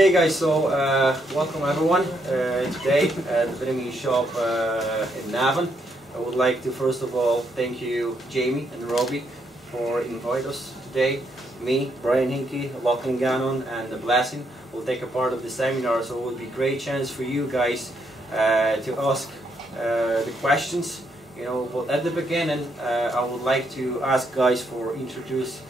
Okay guys, so welcome everyone today at the vitamin shop in Navan. I would like to first of all thank you Jamie and Robbie for inviting us today. Me, Bryan, Hickey, Loughlin, Gannon and the Blessing will take a part of the seminar, so it will be a great chance for you guys to ask the questions. You know, but at the beginning I would like to ask guys for introduce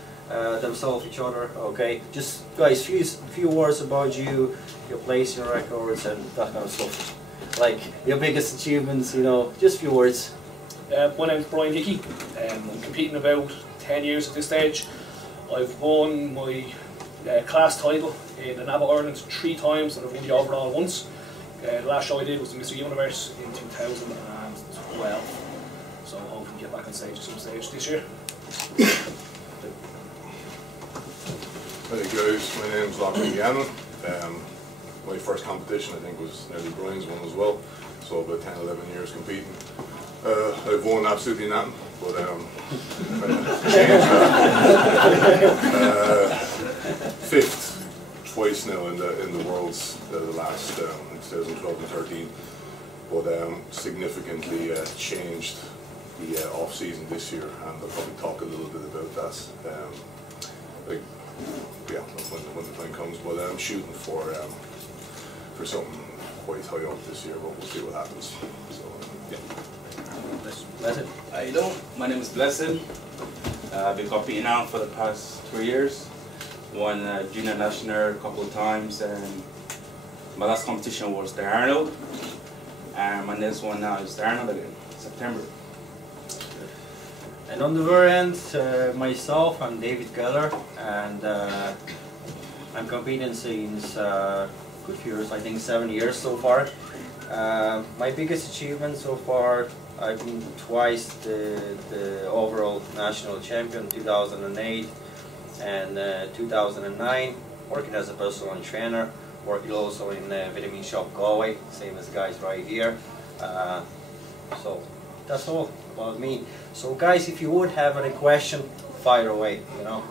themselves, each other. Okay, just guys, few words about you, your place, your records, and that kind of stuff. Like your biggest achievements, you know, just few words. My name is Bryan Hickey. I'm competing about 10 years at this stage. I've won my class title in the Navan Ireland 3 times, and I've won the overall once. The last show I did was the Mr. Universe in 2012. So hopefully get back on stage at some stage this year. Hey guys, my name is Loughlin Gannon. My first competition I think was nearly Bryan's one as well, so about 10-11 years competing. I've won absolutely nothing, but changed that. 5th twice now in the Worlds, the last 2012 and 13, but significantly changed the off season this year, and I'll probably talk a little bit about that. Yeah, when the time comes, but I'm shooting for something quite high up this year, but we'll see what happens. So yeah. Blessing. How you doing? My name is Blessing. I've been competing now for the past 3 years. Won junior national a couple of times, and my last competition was the Arnold. And my next one now is the Arnold again, September. And on the very end, myself, I'm Dawid and I'm competing since good few years, I think 7 years so far. My biggest achievement so far, I've been twice the overall national champion, 2008 and 2009, working as a personal trainer, working also in vitamin shop Galway, same as guys right here. So that's all about me. So guys, if you would have any question, fire away, you know.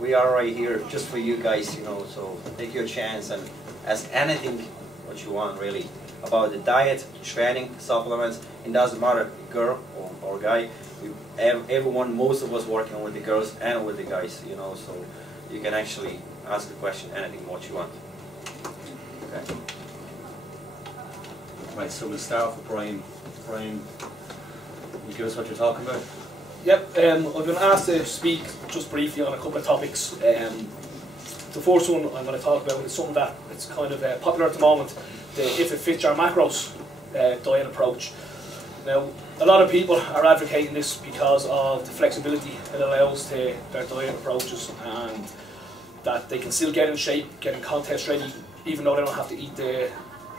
We are right here just for you guys, you know, so take your chance and ask anything what you want really about the diet, training, supplements. It doesn't matter girl or guy. Everyone, most of us working with the girls and with the guys, you know, so you can actually ask the question anything what you want. Okay. Right, so we'll start off with Bryan. Bryan, will you give us what you're talking about? Yep, I've been asked to speak just briefly on a couple of topics. The first one I'm going to talk about is something that it's kind of popular at the moment, the if it fits your macros diet approach. Now, a lot of people are advocating this because of the flexibility it allows to their diet approaches, and that they can still get in shape, get in contest ready, even though they don't have to eat the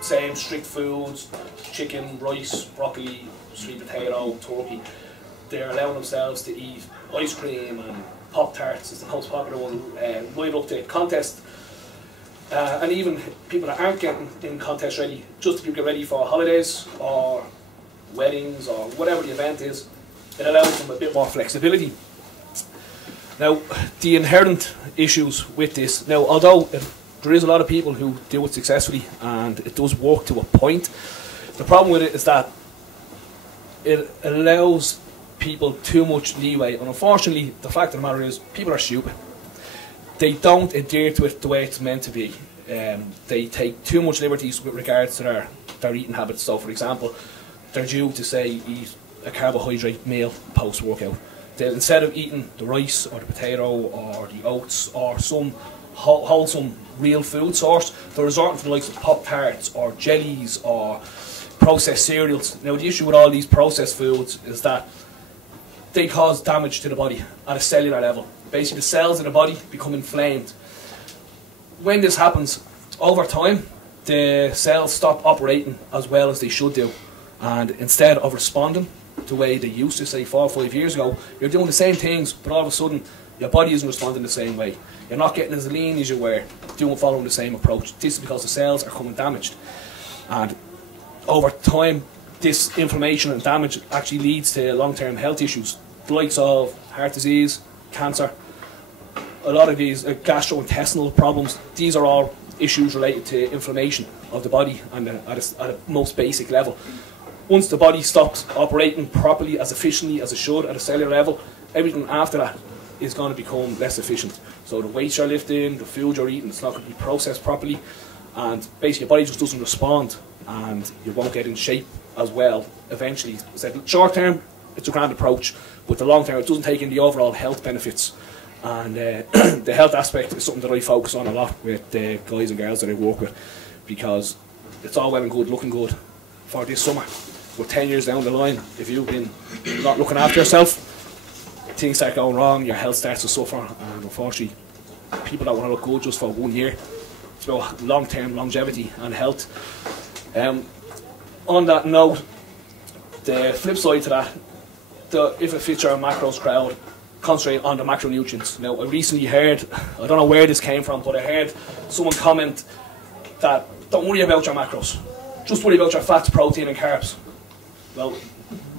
same strict foods, chicken, rice, broccoli, sweet potato, turkey. They're allowing themselves to eat ice cream and Pop-Tarts is the most popular one right up to contest. And even people that aren't getting in contest ready, just to get ready for holidays or weddings or whatever the event is, it allows them a bit more flexibility. Now, the inherent issues with this, now although there is a lot of people who do it successfully and it does work to a point, the problem with it is that it allows people too much leeway, and unfortunately the fact of the matter is people are stupid. They don't adhere to it the way it's meant to be. They take too much liberties with regards to their eating habits. So for example, they're due to say eat a carbohydrate meal post workout. Instead of eating the rice or the potato or the oats or some wholesome real food source, they're resorting to the likes of Pop-Tarts or jellies or processed cereals. Now the issue with all these processed foods is that they cause damage to the body at a cellular level. Basically the cells in the body become inflamed. When this happens, over time the cells stop operating as well as they should do, and instead of responding the way they used to, say 4 or 5 years ago, you're doing the same things, but all of a sudden your body isn't responding the same way. You're not getting as lean as you were, following the same approach. This is because the cells are coming damaged, and over time this inflammation and damage actually leads to long-term health issues, the likes of heart disease, cancer, a lot of these gastrointestinal problems. These are all issues related to inflammation of the body and at a most basic level. Once the body stops operating properly, as efficiently as it should at a cellular level, everything after that is going to become less efficient. So the weights you're lifting, the food you're eating, it's not going to be processed properly, and basically your body just doesn't respond, and you won't get in shape as well eventually. So short term, it's a grand approach, but the long term, it doesn't take in the overall health benefits. And the health aspect is something that I focus on a lot with the guys and girls that I work with, because it's all well and good looking good for this summer, but 10 years down the line, if you've been not looking after yourself, things start going wrong, your health starts to suffer, and unfortunately people that want to look good just for 1 year, it's about long-term longevity and health. On that note, the flip side to that, if it fits your macros crowd, concentrate on the macronutrients. Now, I recently heard, I don't know where this came from, but I heard someone comment that don't worry about your macros, just worry about your fats, protein and carbs. Well,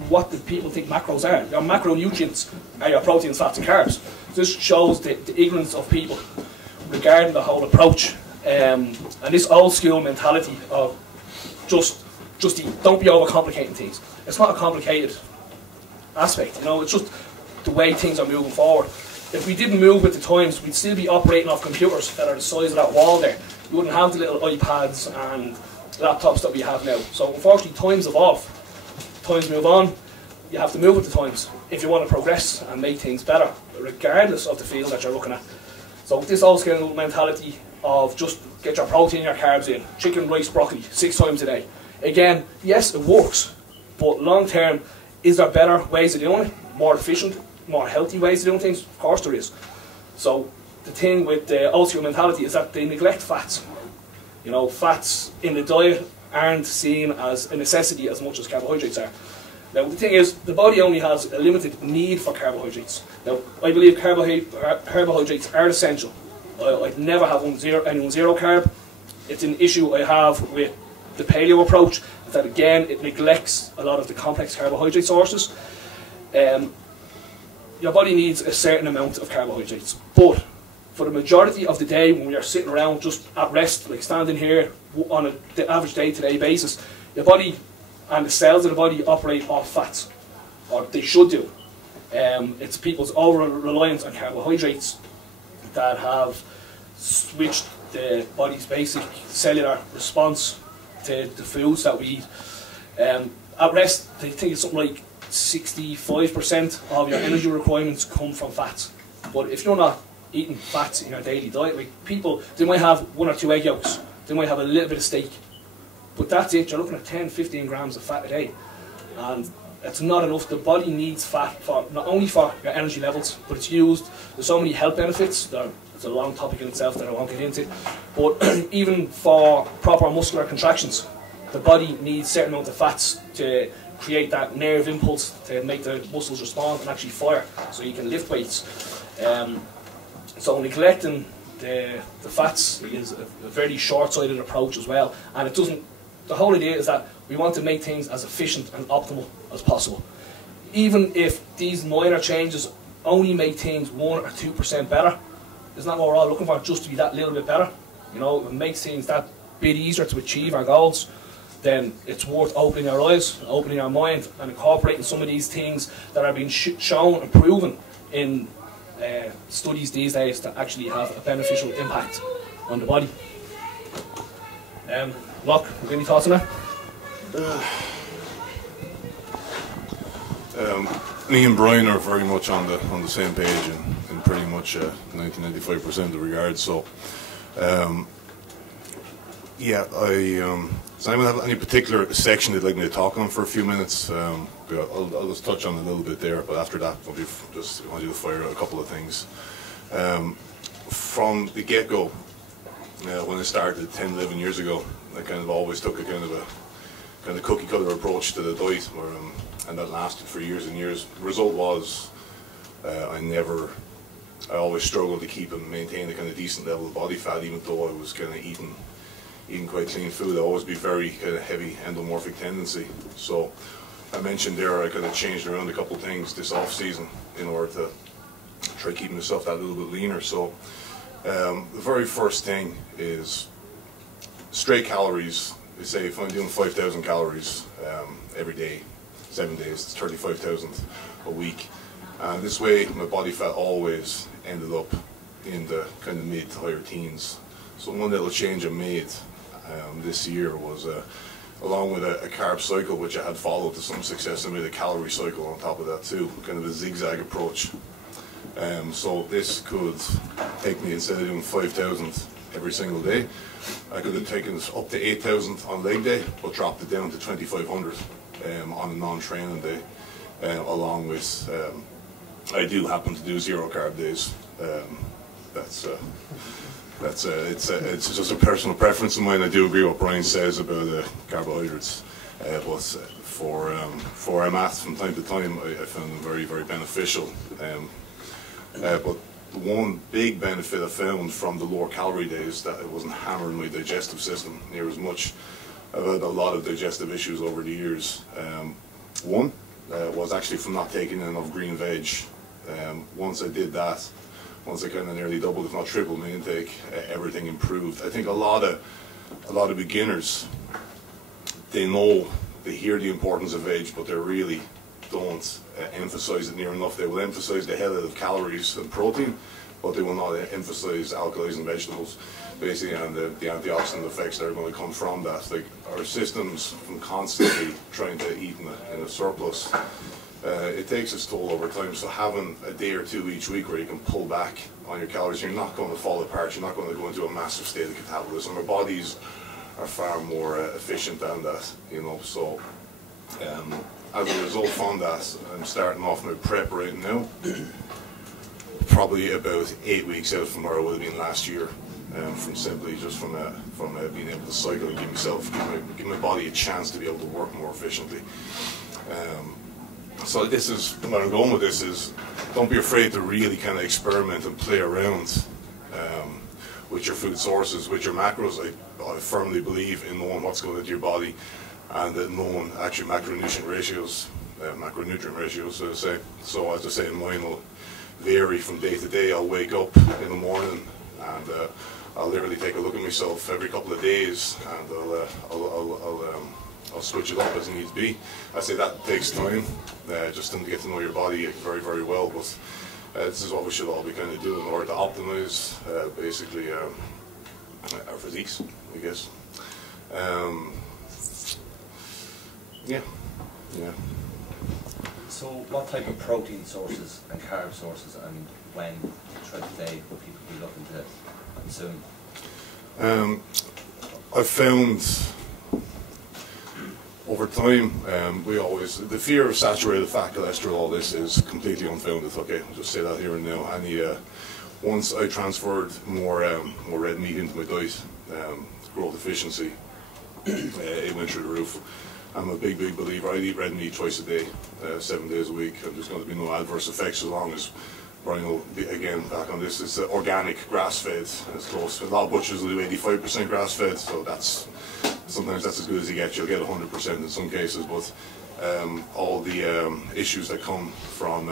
what do people think macros are? Your macronutrients are your proteins, fats and carbs. This shows the ignorance of people regarding the whole approach, and this old school mentality of just eat, don't be overcomplicating things. It's not a complicated aspect, you know, it's just the way things are moving forward. If we didn't move with the times, we'd still be operating off computers that are the size of that wall there. We wouldn't have the little iPads and laptops that we have now. So unfortunately, times evolve, times move on. You have to move with the times if you want to progress and make things better, regardless of the field that you're looking at. So this old school mentality of just get your protein and your carbs in, chicken, rice, broccoli, 6 times a day. Again, yes, it works, but long term, is there better ways of doing it? More efficient, more healthy ways of doing things? Of course there is. So the thing with the old school mentality is that they neglect fats. You know, fats in the diet aren't seen as a necessity as much as carbohydrates are. Now the thing is, the body only has a limited need for carbohydrates. Now I believe carbohydrates are essential. I'd never have anyone zero carb. It's an issue I have with the paleo approach, that again it neglects a lot of the complex carbohydrate sources. Your body needs a certain amount of carbohydrates, but for the majority of the day when we are sitting around just at rest, like standing here on the average day-to-day basis, your body and the cells of the body operate off fats, or they should do. It's people's over-reliance on carbohydrates that have switched the body's basic cellular response to the foods that we eat. At rest, they think it's something like 65% of your energy requirements come from fats. But if you're not eating fats in your daily diet, like people, they might have 1 or 2 egg yolks, they might have a little bit of steak, but that's it. You're looking at 10-15 grams of fat a day, and it's not enough. The body needs fat for not only for your energy levels, but it's used. There's so many health benefits. It's a long topic in itself that I won't get into, but even for proper muscular contractions, the body needs a certain amount of fats to create that nerve impulse to make the muscles respond and actually fire, so you can lift weights. So neglecting the fats is a very short-sighted approach as well, and it doesn't. The whole idea is that we want to make things as efficient and optimal as possible. Even if these minor changes only make things 1 or 2% better, isn't that what we're all looking for? Just to be that little bit better. You know, if it makes things that bit easier to achieve our goals, then it's worth opening your eyes, opening your mind, and incorporating some of these things that are being shown and proven in studies these days that actually have a beneficial impact on the body. Locke, any thoughts on that? Me and Bryan are very much on the same page in pretty much 90-95% of the regards. So, yeah, does anyone have any particular section they'd like me to talk on for a few minutes? I'll just touch on a little bit there, but after that, I just want you to fire out a couple of things. From the get-go, when I started 10-11 years ago, I kind of always took a kind of cookie-cutter approach to the diet, and that lasted for years and years. The result was I always struggled to keep and maintain a kind of decent level of body fat, even though I was kind of eating quite clean food. I'd always be very kind of heavy endomorphic tendency. So I mentioned there I kind of changed around a couple of things this off season in order to try keeping myself that little bit leaner. So the very first thing is straight calories, they say if I'm doing 5,000 calories every day, 7 days, it's 35,000 a week. And this way my body fat always ended up in the kind of mid to higher teens. So one little change I made this year was, along with a carb cycle, which I had followed to some success, I made a calorie cycle on top of that too, kind of a zigzag approach. So this could take me, instead of doing 5,000 every single day, I could have taken it up to 8,000 on leg day, but dropped it down to 2,500 on a non-training day, along with, I do happen to do 0 carb days. It's just a personal preference of mine. I do agree with what Bryan says about carbohydrates, but for our math from time to time, I found them very, very beneficial. But the one big benefit I found from the lower calorie days, that it wasn't hammering my digestive system near as much. I've had a lot of digestive issues over the years. One was actually from not taking enough green veg. Once I did that, once I kind of nearly doubled, if not tripled my intake, everything improved. I think a lot of beginners, they hear the importance of veg, but they really don't emphasize it near enough. They will emphasize the hell out of calories and protein, but they will not emphasize alkalizing vegetables, basically, and the antioxidant effects that are going to come from that. Like, our systems, from constantly trying to eat in a surplus, it takes its toll over time. So having a day or two each week where you can pull back on your calories, you're not going to fall apart, you're not going to go into a massive state of catabolism. Our bodies are far more efficient than that, you know. So as a result from that, I'm starting off my prep right now, probably about 8 weeks out from where I would have been last year, from simply just from being able to cycle and give my body a chance to be able to work more efficiently. So this is, where I'm going with this is, don't be afraid to really kind of experiment and play around with your food sources, with your macros. I firmly believe in knowing what's going into your body, and knowing actually macronutrient ratios, so to say. So as I say, mine will vary from day to day. I'll wake up in the morning and I'll literally take a look at myself every couple of days, and I'll switch it up as it needs to be. I say that takes time, just to get to know your body very, very well, but this is what we should all be kind of doing in order to optimize basically our physiques, I guess. Yeah. So what type of protein sources and carb sources, and when throughout the day would people be looking to consume? I've found over time, the fear of saturated fat, cholesterol, all this is completely unfounded. Okay, I'll just say that here and now. And once I transferred more red meat into my diet, growth efficiency, it went through the roof. I'm a big, big believer. I eat red meat twice a day, 7 days a week, and there's going to be no adverse effects as long as Bryan will be, again, back on this, it's organic, grass-fed. It's close. A lot of butchers will do 85% grass-fed, so sometimes that's as good as you get. You'll get 100% in some cases, but all the issues that come from,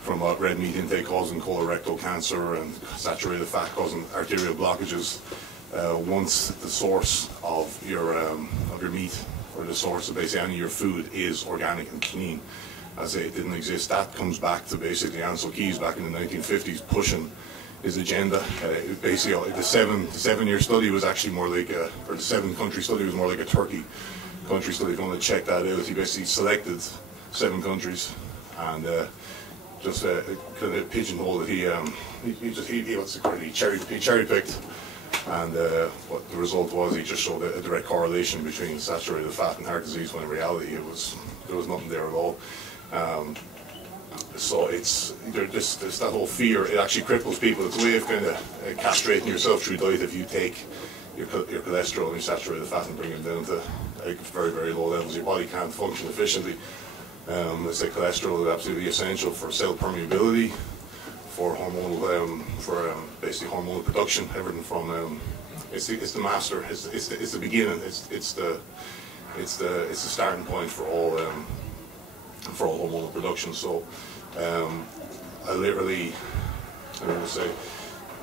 from red meat intake causing colorectal cancer and saturated fat causing arterial blockages, once the source of your meat, or the source of basically any of your food, is organic and clean, as it didn't exist, that comes back to basically Ansel Keys back in the 1950s pushing his agenda. Basically, the seven-year study was actually more like or the 7-country study was more like a Turkey country study. If you want to check that out, he basically selected 7 countries and just kind of pigeonholed it. He cherry-picked. And what the result was, he just showed a direct correlation between saturated fat and heart disease, when in reality there was nothing there at all. So it's that whole fear. It actually cripples people. It's a way of kind of castrating yourself through diet. If you take your cholesterol and your saturated fat and bring it down to very, very low levels, your body can't function efficiently. Let's say cholesterol is absolutely essential for cell permeability, for hormonal, basically hormonal production. Everything from it's the master. It's the beginning. It's the starting point for all hormonal production. So I literally, I will say,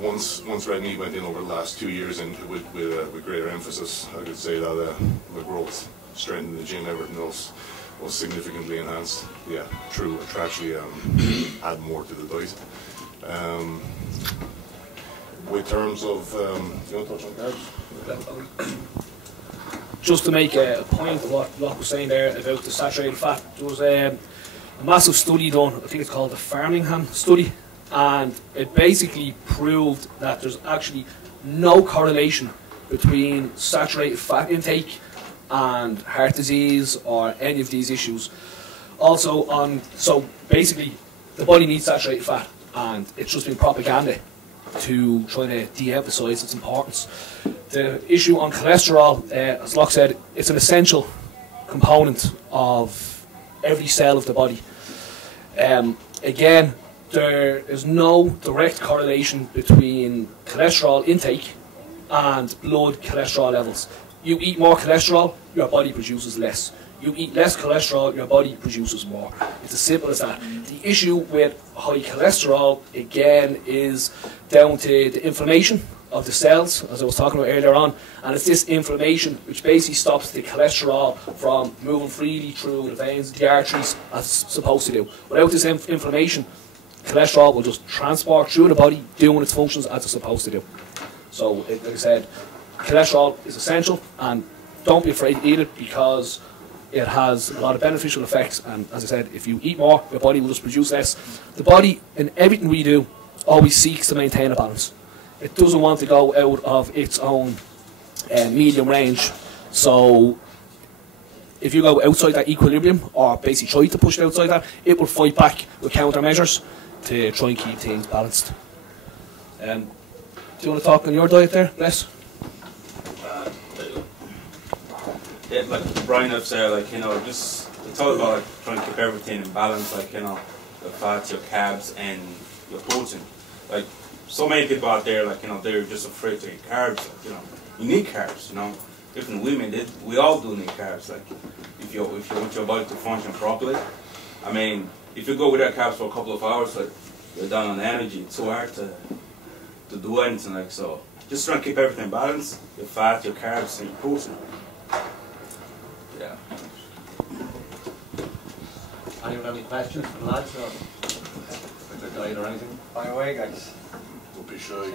once red meat went in over the last 2 years, and with greater emphasis, I could say that my growth, strength in the gym, everything else was significantly enhanced. Yeah, true. To actually add more to the diet. With terms of, you want to touch on carbs? Just to make a point of what Locke was saying there about the saturated fat, there was a massive study done, I think it's called the Framingham study, and it basically proved that there's actually no correlation between saturated fat intake and heart disease or any of these issues. Also, so basically the body needs saturated fat, and it's just been propaganda to try to de-emphasise its importance. The issue on cholesterol, as Locke said, it's an essential component of every cell of the body. Again, there is no direct correlation between cholesterol intake and blood cholesterol levels. You eat more cholesterol, your body produces less. You eat less cholesterol, your body produces more. It's as simple as that. The issue with high cholesterol, again, is down to the inflammation of the cells, as I was talking about earlier on, and it's this inflammation which basically stops the cholesterol from moving freely through the veins, the arteries, as it's supposed to do. Without this inflammation, cholesterol will just transport through the body, doing its functions as it's supposed to do. So, like I said, cholesterol is essential, and don't be afraid to eat it, because it has a lot of beneficial effects, and as I said, if you eat more, your body will just produce less. The body, in everything we do, always seeks to maintain a balance. It doesn't want to go out of its own medium range. So if you go outside that equilibrium, or basically try to push it outside that, it will fight back with countermeasures to try and keep things balanced. Do you want to talk on your diet there, Les? Yeah, like Bryan have said, like, you know, just it's all about like trying to keep everything in balance, like, you know, the fats, your carbs, and your protein. Like, so many people out there, like, you know, they're just afraid to eat carbs. Like, you know, you need carbs. You know, different women, we all do need carbs. Like, if you want your body to function properly, I mean, if you go without carbs for a couple of hours, like, you're down on energy. It's so hard to do anything. Like, so just try and keep everything balanced: your fat, your carbs, and your protein. Yeah. Anyone have any questions for the lads, or with their diet or anything? Fire away, guys. Don't be shy.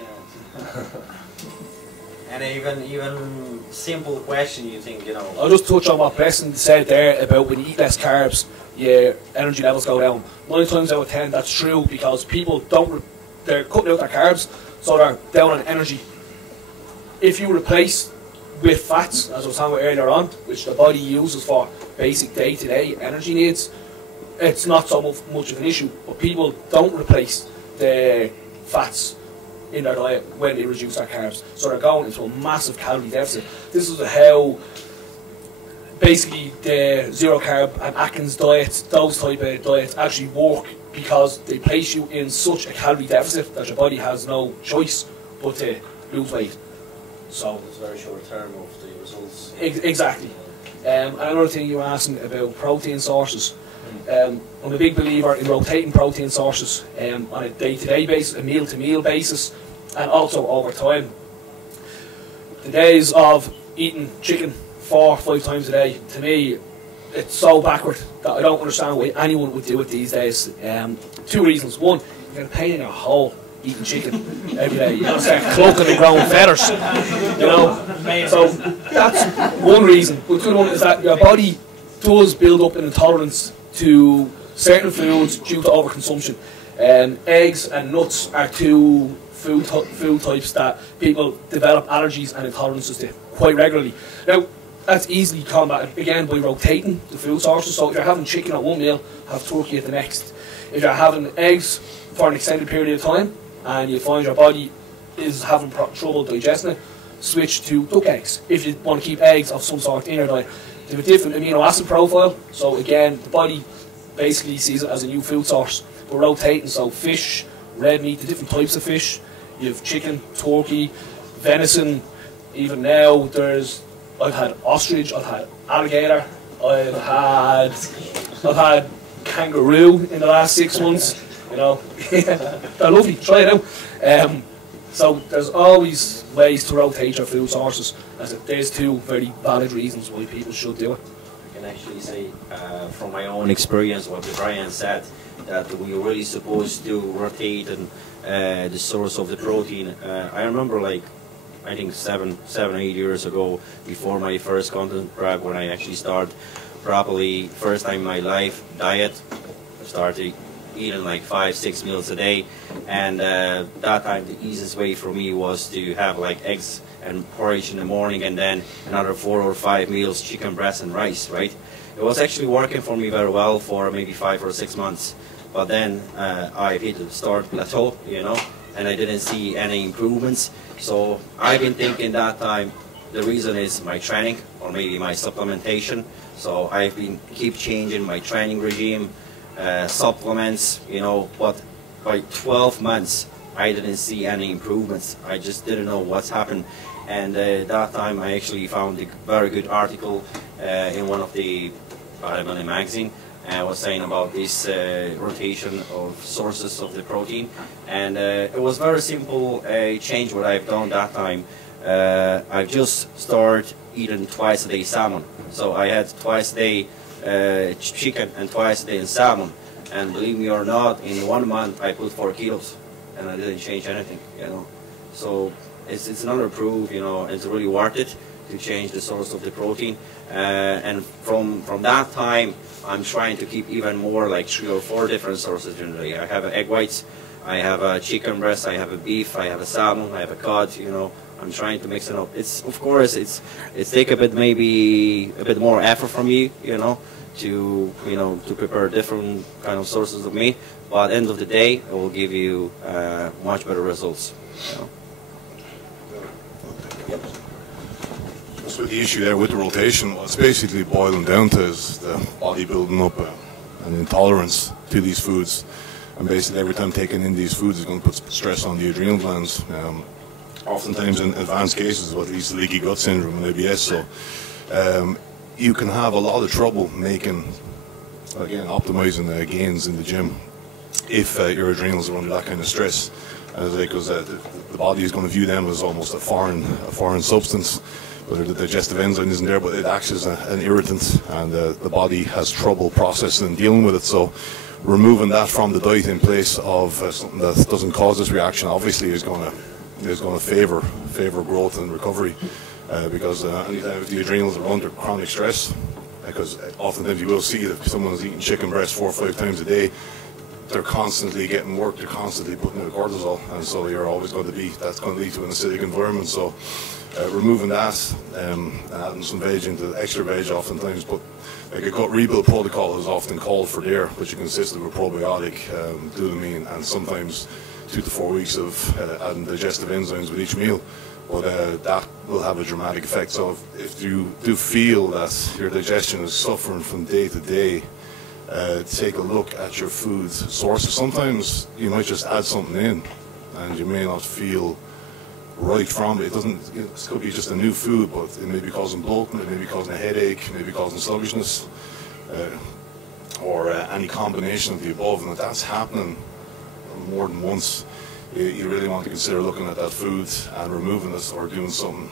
And even simple question, you think, you know? I'll just touch on what Preston said there about when you eat less carbs, your energy levels go down. 9 times out of 10, that's true, because people they're cutting out their carbs, so they're down on energy. If you replace with fats, as I was talking about earlier on, which the body uses for basic day-to-day energy needs, it's not so much of an issue. But people don't replace the fats in their diet when they reduce their carbs, so they're going into a massive calorie deficit. This is how basically the zero carb and Atkins diets, those type of diets, actually work, because they place you in such a calorie deficit that your body has no choice but to lose weight. So It's very short term of the results. Exactly. And another thing you were asking about protein sources. I'm a big believer in rotating protein sources on a day-to-day basis, a meal-to-meal basis, and also over time. The days of eating chicken 4 or 5 times a day, to me, it's so backward that I don't understand why anyone would do it these days. 2 reasons. One, you get a pain in your hole eating chicken every day. You don't start clucking and growing feathers, you know. So that's one reason. But the other one is that your body does build up an intolerance to certain foods due to overconsumption. Eggs and nuts are 2 food types that people develop allergies and intolerances to quite regularly. Now, that's easily combated, again, by rotating the food sources. So if you're having chicken at one meal, have turkey at the next. If you're having eggs for an extended period of time, and you find your body is having trouble digesting it, switch to duck eggs. If you want to keep eggs of some sort in your diet, they have a different amino acid profile, so again, the body basically sees it as a new food source. We're rotating, so fish, red meat, the different types of fish. You have chicken, turkey, venison. Even now, I've had ostrich, I've had alligator, I've had kangaroo in the last 6 months. You know, they're lovely. Try it out. So there's always ways to rotate your food sources. As there's two very valid reasons why people should do it. I can actually say from my own experience what Bryan said, that we really supposed to rotate and the source of the protein. I remember like I think 7 or 8 years ago, before my first content prep, when I actually started properly, first time in my life, diet, I started eating like 5-6 meals a day, and that time the easiest way for me was to have like eggs and porridge in the morning, and then another 4 or 5 meals, chicken breast and rice, right? It was actually working for me very well for maybe 5 or 6 months, but then I hit the start plateau, you know, and I didn't see any improvements. So I've been thinking that time the reason is my training or maybe my supplementation. So I've been keep changing my training regime, supplements, you know, but by 12 months I didn't see any improvements. I just didn't know what's happened. And that time I actually found a very good article in one of the magazine, and was saying about this rotation of sources of the protein, and it was very simple change what I've done that time. I just started eating twice a day salmon, so I had twice a day chicken and twice a day salmon, and believe me or not, in 1 month I put 4 kilos and I didn't change anything, you know. So it's another proof, you know, it's really worth it to change the source of the protein. And from that time, I'm trying to keep even more, like 3 or 4 different sources generally. I have egg whites, I have a chicken breast, I have a beef, I have a salmon, I have a cod, you know. I'm trying to mix it up. It's, of course, it's take a bit, maybe a bit more effort from you, you know, to prepare different kind of sources of meat. But at the end of the day, it will give you much better results, you know. So the issue there with the rotation, what's basically boiling down to is the body building up an intolerance to these foods, and basically every time taking in these foods is going to put stress on the adrenal glands. Oftentimes in advanced cases, what leads to leaky gut syndrome and ABS. So you can have a lot of trouble making, again, optimizing gains in the gym if your adrenals are under that kind of stress, because the body is going to view them as almost a foreign substance. Whether the digestive enzyme isn't there, but it acts as an irritant, and the body has trouble processing and dealing with it. So removing that from the diet in place of something that doesn't cause this reaction obviously is going to favor growth and recovery, because anytime if the adrenals are under chronic stress, because oftentimes you will see that if someone's eating chicken breast 4 or 5 times a day, they're constantly getting work, they're constantly putting out cortisol, and so you're always going to be, that's going to lead to an acidic environment. So removing that and adding some veg into extra veg oftentimes, but like a gut rebuild protocol is often called for there, which consists of a probiotic, glutamine, and sometimes 2 to 4 weeks of adding digestive enzymes with each meal. But that will have a dramatic effect. So if you do feel that your digestion is suffering from day to day, take a look at your food sources. Sometimes you might just add something in and you may not feel right from it. It could be just a new food, but it may be causing bloating, it may be causing a headache, it may be causing sluggishness, or any combination of the above. And if that's happening more than once, you really want to consider looking at that food and removing it, or doing something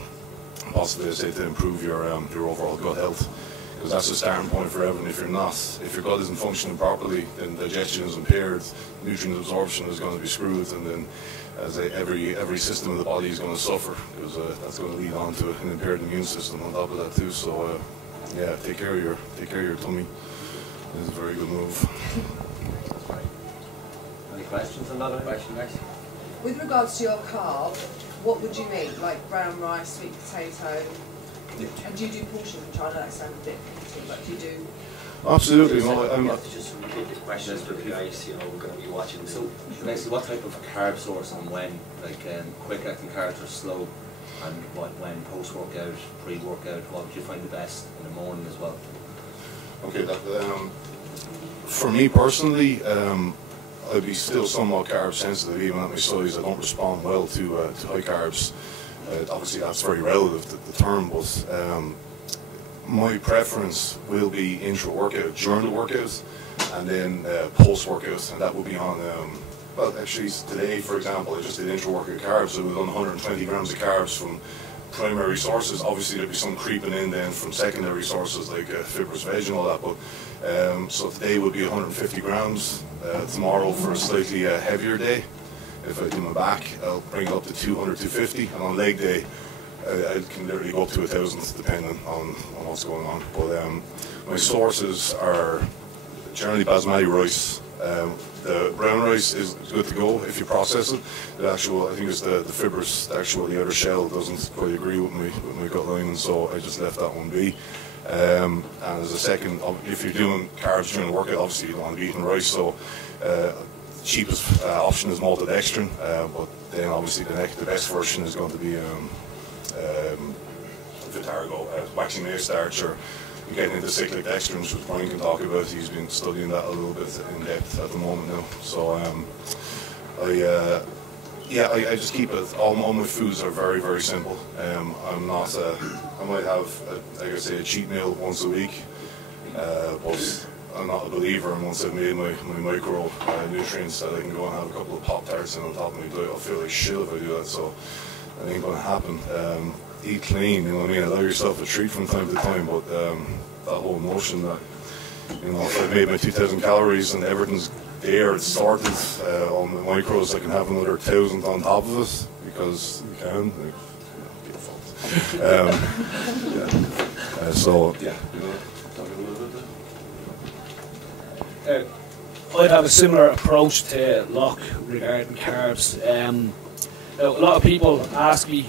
possibly, I say, to improve your overall gut health. Because that's the starting point for everything. If your gut isn't functioning properly, then digestion is impaired, nutrient absorption is going to be screwed, and then every system of the body is going to suffer, because that's going to lead on to an impaired immune system on top of that too. So yeah, take care of your tummy. It's a very good move. That's right. Any questions on that? Question, guys? With regards to your carb, what would you eat? Like brown rice, sweet potato? And do you do portion control? I know that sounds a bit picky, but do you do? Absolutely. You have to just repeat the questions for the guys, you know, we're going to be watching. So basically, what type of carb source and when? Like quick acting carbs or slow? And when post-workout, pre-workout, what would you find the best in the morning as well? Okay, for me personally, I'd be still somewhat carb sensitive even at my size. I don't respond well to high carbs. Obviously that's very relative to the term, but my preference will be intra-workout, during the workout, and then post-workout, and that will be on Well, actually, today, for example, I just did intra-workout carbs, so we've done 120 grams of carbs from primary sources. Obviously, there'll be some creeping in then from secondary sources like fibrous veg and all that, but so today will be 150 grams. Tomorrow, for a slightly heavier day, if I do my back, I'll bring it up to 200, 250, and on leg day, I can literally go up to 1,000 depending on what's going on. But my sources are generally basmati rice. The brown rice is good to go if you process it. The actual, I think it's the fibrous, the outer shell doesn't quite agree with my gut lining, so I just left that one be. And as a second, if you're doing carbs during the workout, obviously you don't want to be eating rice, so the cheapest option is maltodextrin, but then obviously the best version is going to be Vitargo, waxy maize starch, or getting into cyclic dextrins, which Bryan can talk about. He's been studying that a little bit in depth at the moment now. So I just keep it. All my foods are very, very simple. I'm not. I might have, like I say, a cheat meal once a week, but I'm not a believer. And once I've made my micro nutrients, that I can go and have a couple of Pop-Tarts in on top of my diet, I'll feel like shit if I do that. So that ain't going to happen. Eat clean, you know what I mean? Allow yourself a treat from time to time, but that whole notion that, you know, if I've made my 2,000 calories and everything's there, it's sorted on the micros, I can have another 1,000 on top of it, because you can. So, yeah, you know, talk a little bit. I'd have a similar approach to Loch regarding carbs. A lot of people ask me,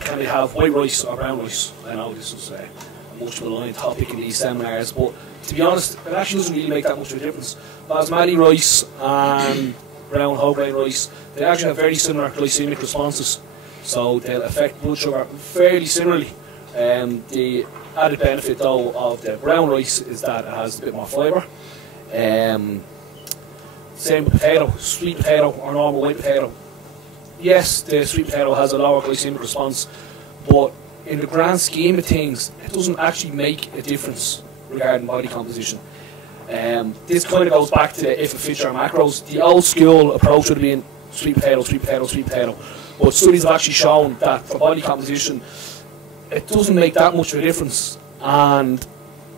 can they have white rice or brown rice? I know this is a much maligned topic in these seminars, but to be honest, it actually doesn't really make that much of a difference. Basmati rice and brown whole grain rice, they actually have very similar glycemic responses, so they'll affect blood sugar fairly similarly. The added benefit though of the brown rice is that it has a bit more fibre. Same with potato, sweet potato or normal white potato. Yes, the sweet potato has a lower glycemic response, but in the grand scheme of things, it doesn't actually make a difference regarding body composition. This kind of goes back to the if it fits your macros. The old school approach would have been sweet potato, sweet potato, sweet potato. But studies have actually shown that for body composition, it doesn't make that much of a difference. And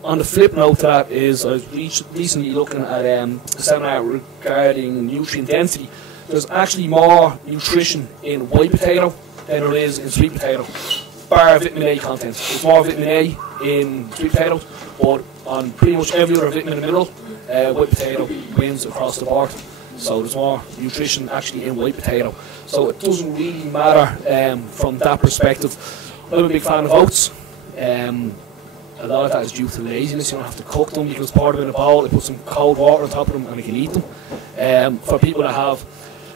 on the flip note to that is, I was recently looking at a seminar regarding nutrient density. There's actually more nutrition in white potato than there is in sweet potato, bar vitamin A content. There's more vitamin A in sweet potatoes, but on pretty much every other vitamin and mineral, white potato wins across the board. So there's more nutrition actually in white potato. So it doesn't really matter from that perspective. I'm a big fan of oats. A lot of that is due to laziness. You don't have to cook them. You can just pour them in a bowl, you put some cold water on top of them, and you can eat them. For people that have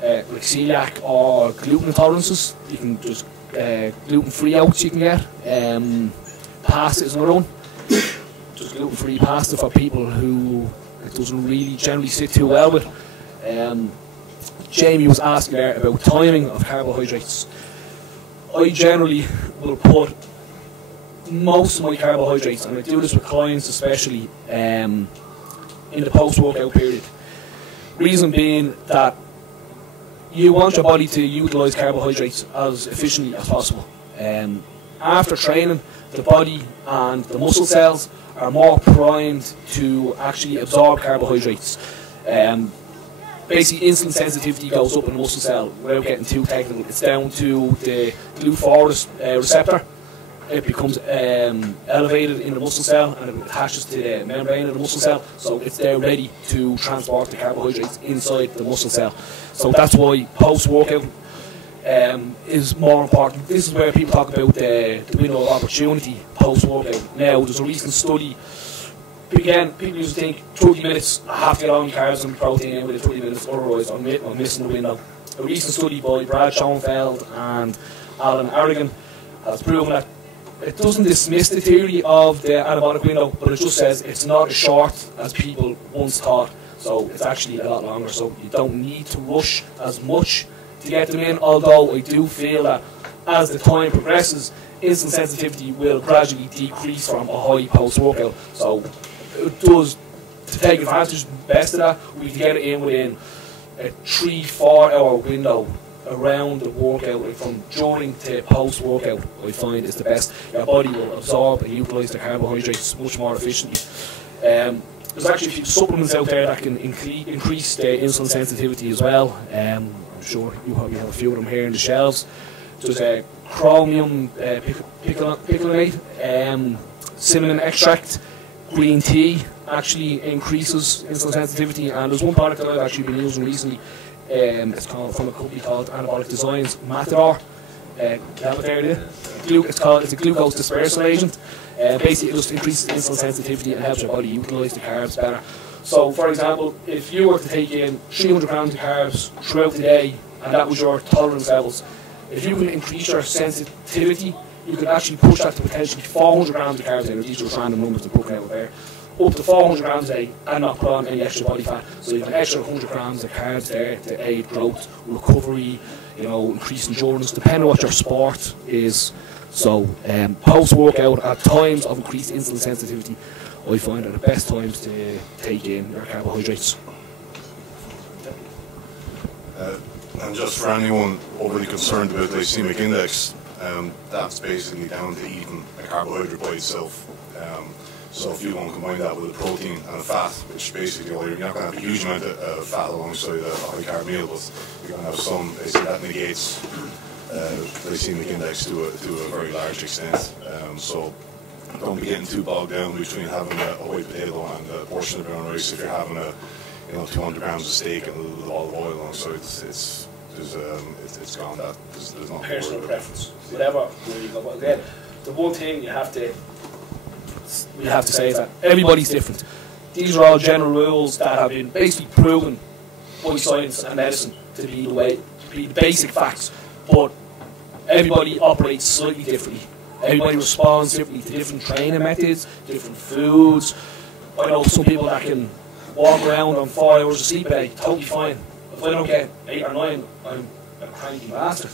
like celiac or gluten intolerances, you can just gluten-free oats you can get. Pasta is another one. Just gluten-free pasta for people who it doesn't really generally sit too well with. Jamie was asking there about timing of carbohydrates. I generally will put most of my carbohydrates, and I do this with clients especially, in the post-workout period. Reason being that you want your body to utilise carbohydrates as efficiently as possible. After training, the body and the muscle cells are more primed to actually absorb carbohydrates. Basically, insulin sensitivity goes up in the muscle cell. Without getting too technical, it's down to the GLUT4 receptor. It becomes elevated in the muscle cell and it attaches to the membrane of the muscle cell, so it's there ready to transport the carbohydrates inside the muscle cell. So that's why post-workout is more important. This is where people talk about the window of opportunity post-workout. Now, there's a recent study. Again, people used to think 30 minutes, I have to get on carbs and protein in within 30 minutes, otherwise I'm missing the window. A recent study by Brad Schoenfeld and Alan Aragon has proven that it doesn't dismiss the theory of the anabolic window, but it just says it's not as short as people once thought. So it's actually a lot longer, so you don't need to rush as much to get them in, although I do feel that as the time progresses, insulin sensitivity will gradually decrease from a high post-workout. So it does, to take advantage best of that, we can get it in within a 3-4 hour window around the workout, like from during to post workout, I find is the best. Your body will absorb and utilise the carbohydrates much more efficiently. There's actually a few supplements out there that can increase the insulin sensitivity as well. I'm sure you probably have a few of them here in the shelves. There's a chromium picolinate, cinnamon extract, green tea actually increases insulin sensitivity, and there's one product that I've actually been using recently. It's called, from a company called Anabolic Designs, Matador. It's a glucose dispersal agent. Basically, it just increases insulin sensitivity and helps your body utilise the carbs better. So, for example, if you were to take in 300 grams of carbs throughout the day, and that was your tolerance levels, if you can increase your sensitivity, you could actually push that to potentially 400 grams of carbs a day. These are just random numbers to put out there. Up to 400 grams a day and not put on any extra body fat. So you have an extra 100 grams of carbs there to aid growth, recovery, increase endurance, depending on what your sport is. So post-workout, at times of increased insulin sensitivity, I find are the best times to take in your carbohydrates. And just for anyone overly concerned about glycemic index, that's basically down to eating a carbohydrate by itself. So if you want to combine that with a protein and a fat, which basically you're not going to have a huge amount of fat alongside a high carb meal, but you're going to have some, basically that negates glycemic index to a very large extent. So don't be getting too bogged down between having a white potato and a portion of brown rice if you're having 200 grams of steak and a little olive oil alongside. It's gone that. There's not personal preference. Whatever you go. But again, the one thing you have to say is that everybody's different. These are all general rules that have been basically proven by science and medicine to be the basic facts. But everybody operates slightly differently. Everybody responds differently to different training methods, different foods. I know some people that can walk around on 4 hours of sleep a day, totally fine. If I don't get 8 or 9, I'm a cranky bastard.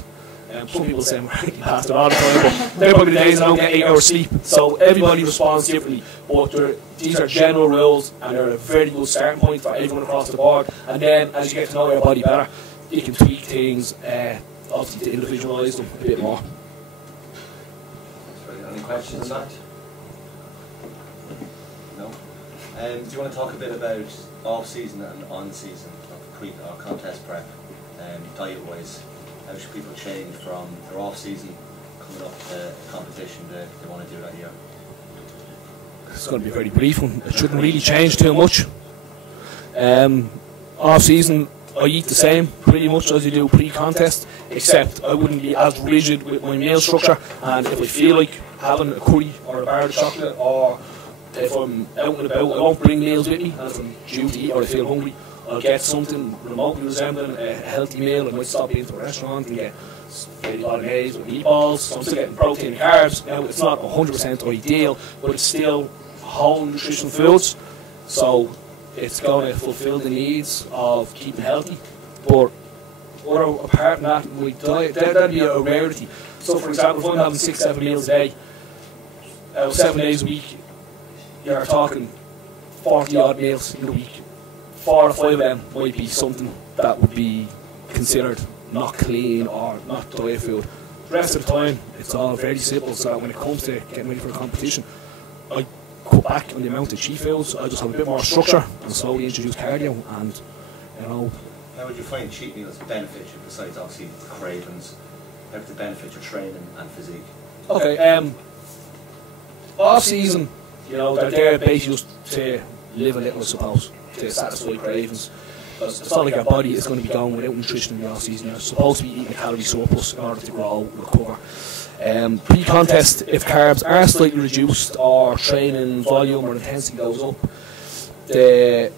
Some people say I'm a cranky bastard all the time, but there are probably the days I don't get 8 hours sleep. So everybody responds differently. But these are general rules, and they're a very good starting point for everyone across the board. And then, as you get to know your body better, you can tweak things, obviously to individualise them a bit more. Any questions on that? No? Do you want to talk a bit about off-season and on-season, or contest prep, diet-wise? How should people change from their off-season coming up to competition that they want to do that year? It's going to be a very brief one. It shouldn't really change too much. Off-season, I eat the same pretty much as you do pre-contest, except I wouldn't be as rigid with my meal structure, and if I feel like having a curry or a bar of chocolate, or if I'm out and about, I won't bring meals with me, and if I'm due to eat or I feel hungry, I'll get something remotely resembling a healthy meal. I might stop into a restaurant and get spaghetti bolognese with meatballs, so I'm still getting protein and carbs. Now, it's not 100% ideal, but it's still whole nutrition foods, so it's going to fulfill the needs of keeping healthy. But apart from that, my diet, that'd be a rarity. So, for example, if I'm having 6-7 meals a day, 7 days a week, you're talking 40 odd meals in a week. 4 or 5 of them might be something that would be considered not clean or not diet food. The rest of the time, it's all very simple, so that when it comes to getting ready for a competition, I cut back on the amount of cheat foods. I just have a bit more structure and slowly introduce cardio, and How would you find cheat meals benefit you, besides obviously the cravings? How would they benefit your training and physique? Okay, off season, they're there basically just to live a little, I suppose, to satisfy cravings. Because it's not like your body is going to be going without nutrition in the off season. You're supposed to be eating a calorie surplus in order to grow, recover. Pre-contest, if carbs are slightly reduced or training volume or intensity goes up, the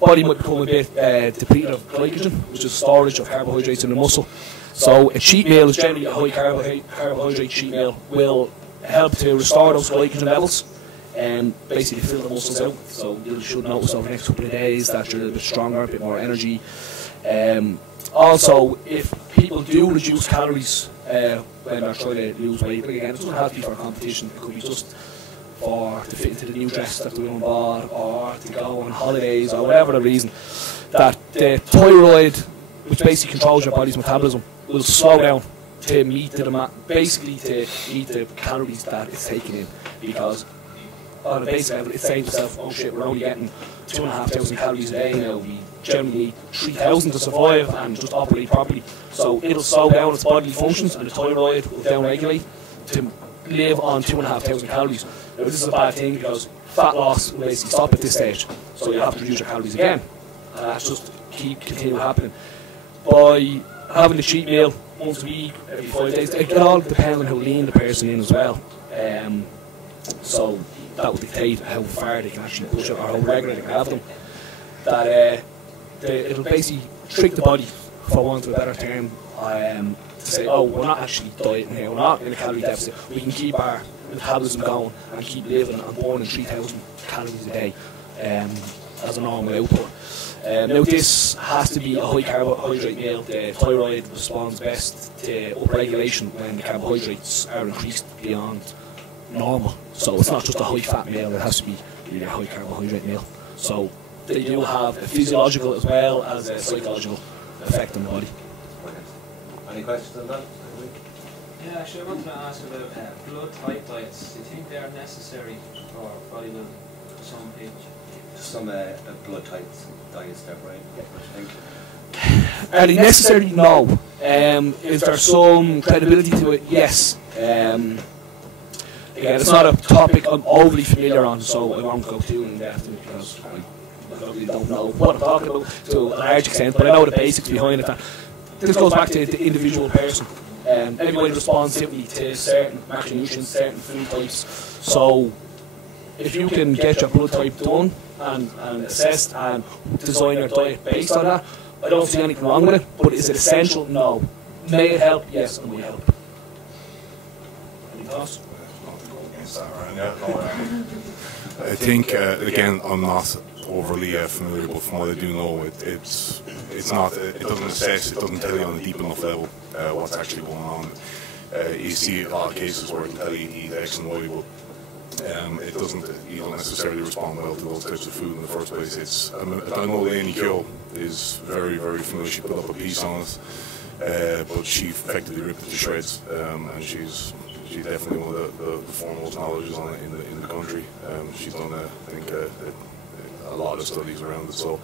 body might become a bit depleted of glycogen, which is storage of carbohydrates in the muscle. So a cheat meal is generally a high carbohydrate cheat meal, will help to restore those glycogen levels and basically fill the muscles out. So you should notice over the next couple of days that you're a little bit stronger, a bit more energy. Also, if people do reduce calories when they're trying to lose weight, again, it doesn't have to be for a competition. It could be just to fit into the new dress that they're on board, or to go on holidays, or whatever the reason. that the thyroid, which basically controls your body's metabolism, will slow down to meet basically to meet the calories that it's taking in, because on a basic level it's saying to itself, oh shit, we're only getting 2,500 calories a day now, we generally need 3,000 to survive and just operate properly. So it'll slow down its bodily functions and the thyroid will down-regulate to live on 2,500 calories. Now this is a bad thing because fat loss will basically stop at this stage, so you have to reduce your calories again, and that's just continue happening. By having a cheat meal once a week, every 5 days, it all depends on how lean the person is as well. So that will dictate how far they can actually push it or how regular they can have them. That it'll basically trick the body, for want of a better term, to say, oh, we're not actually dieting here, we're not in a calorie deficit, we can keep our metabolism going and keep living and burning 3,000 calories a day as a normal output. Now this has to be a high carbohydrate meal. The thyroid responds best to upregulation when the carbohydrates are increased beyond normal. So it's not just a high fat meal, it has to be really a high carbohydrate meal. So they do have a physiological as well as a psychological effect on the body. Any questions on that? Yeah, actually I wanted to ask about blood type diets. Do you think they are necessary for bodybuilding at some age? Some blood types diets there, Bryan. What do you think? Are they necessary? No. Is there some credibility to it? Yes. Again, it's not a topic I'm overly familiar on, so I won't go too in depth because I really don't know what I'm talking about to a large extent, but I know the basics behind it. This goes back to the individual person. Everybody responds differently to certain macronutrients, certain food types. So if you can get your blood type done and assessed and design your diet based on that, I don't see anything wrong with it. But is it essential? No. May it help? Yes, it will help. Any thoughts? I think again, I'm not overly familiar, but from what I do know, it doesn't assess, it doesn't tell you on a deep enough level what's actually going on. You see a lot of cases where it can tell you eat X and Y, but it doesn't. You don't necessarily respond well to those types of food in the first place. I know Lainey Kyo is very, very familiar. She put up a piece on it, but she effectively ripped it to shreds, and she's definitely one of the foremost knowledges on it in the country. She's done, I think, a lot of studies around it. So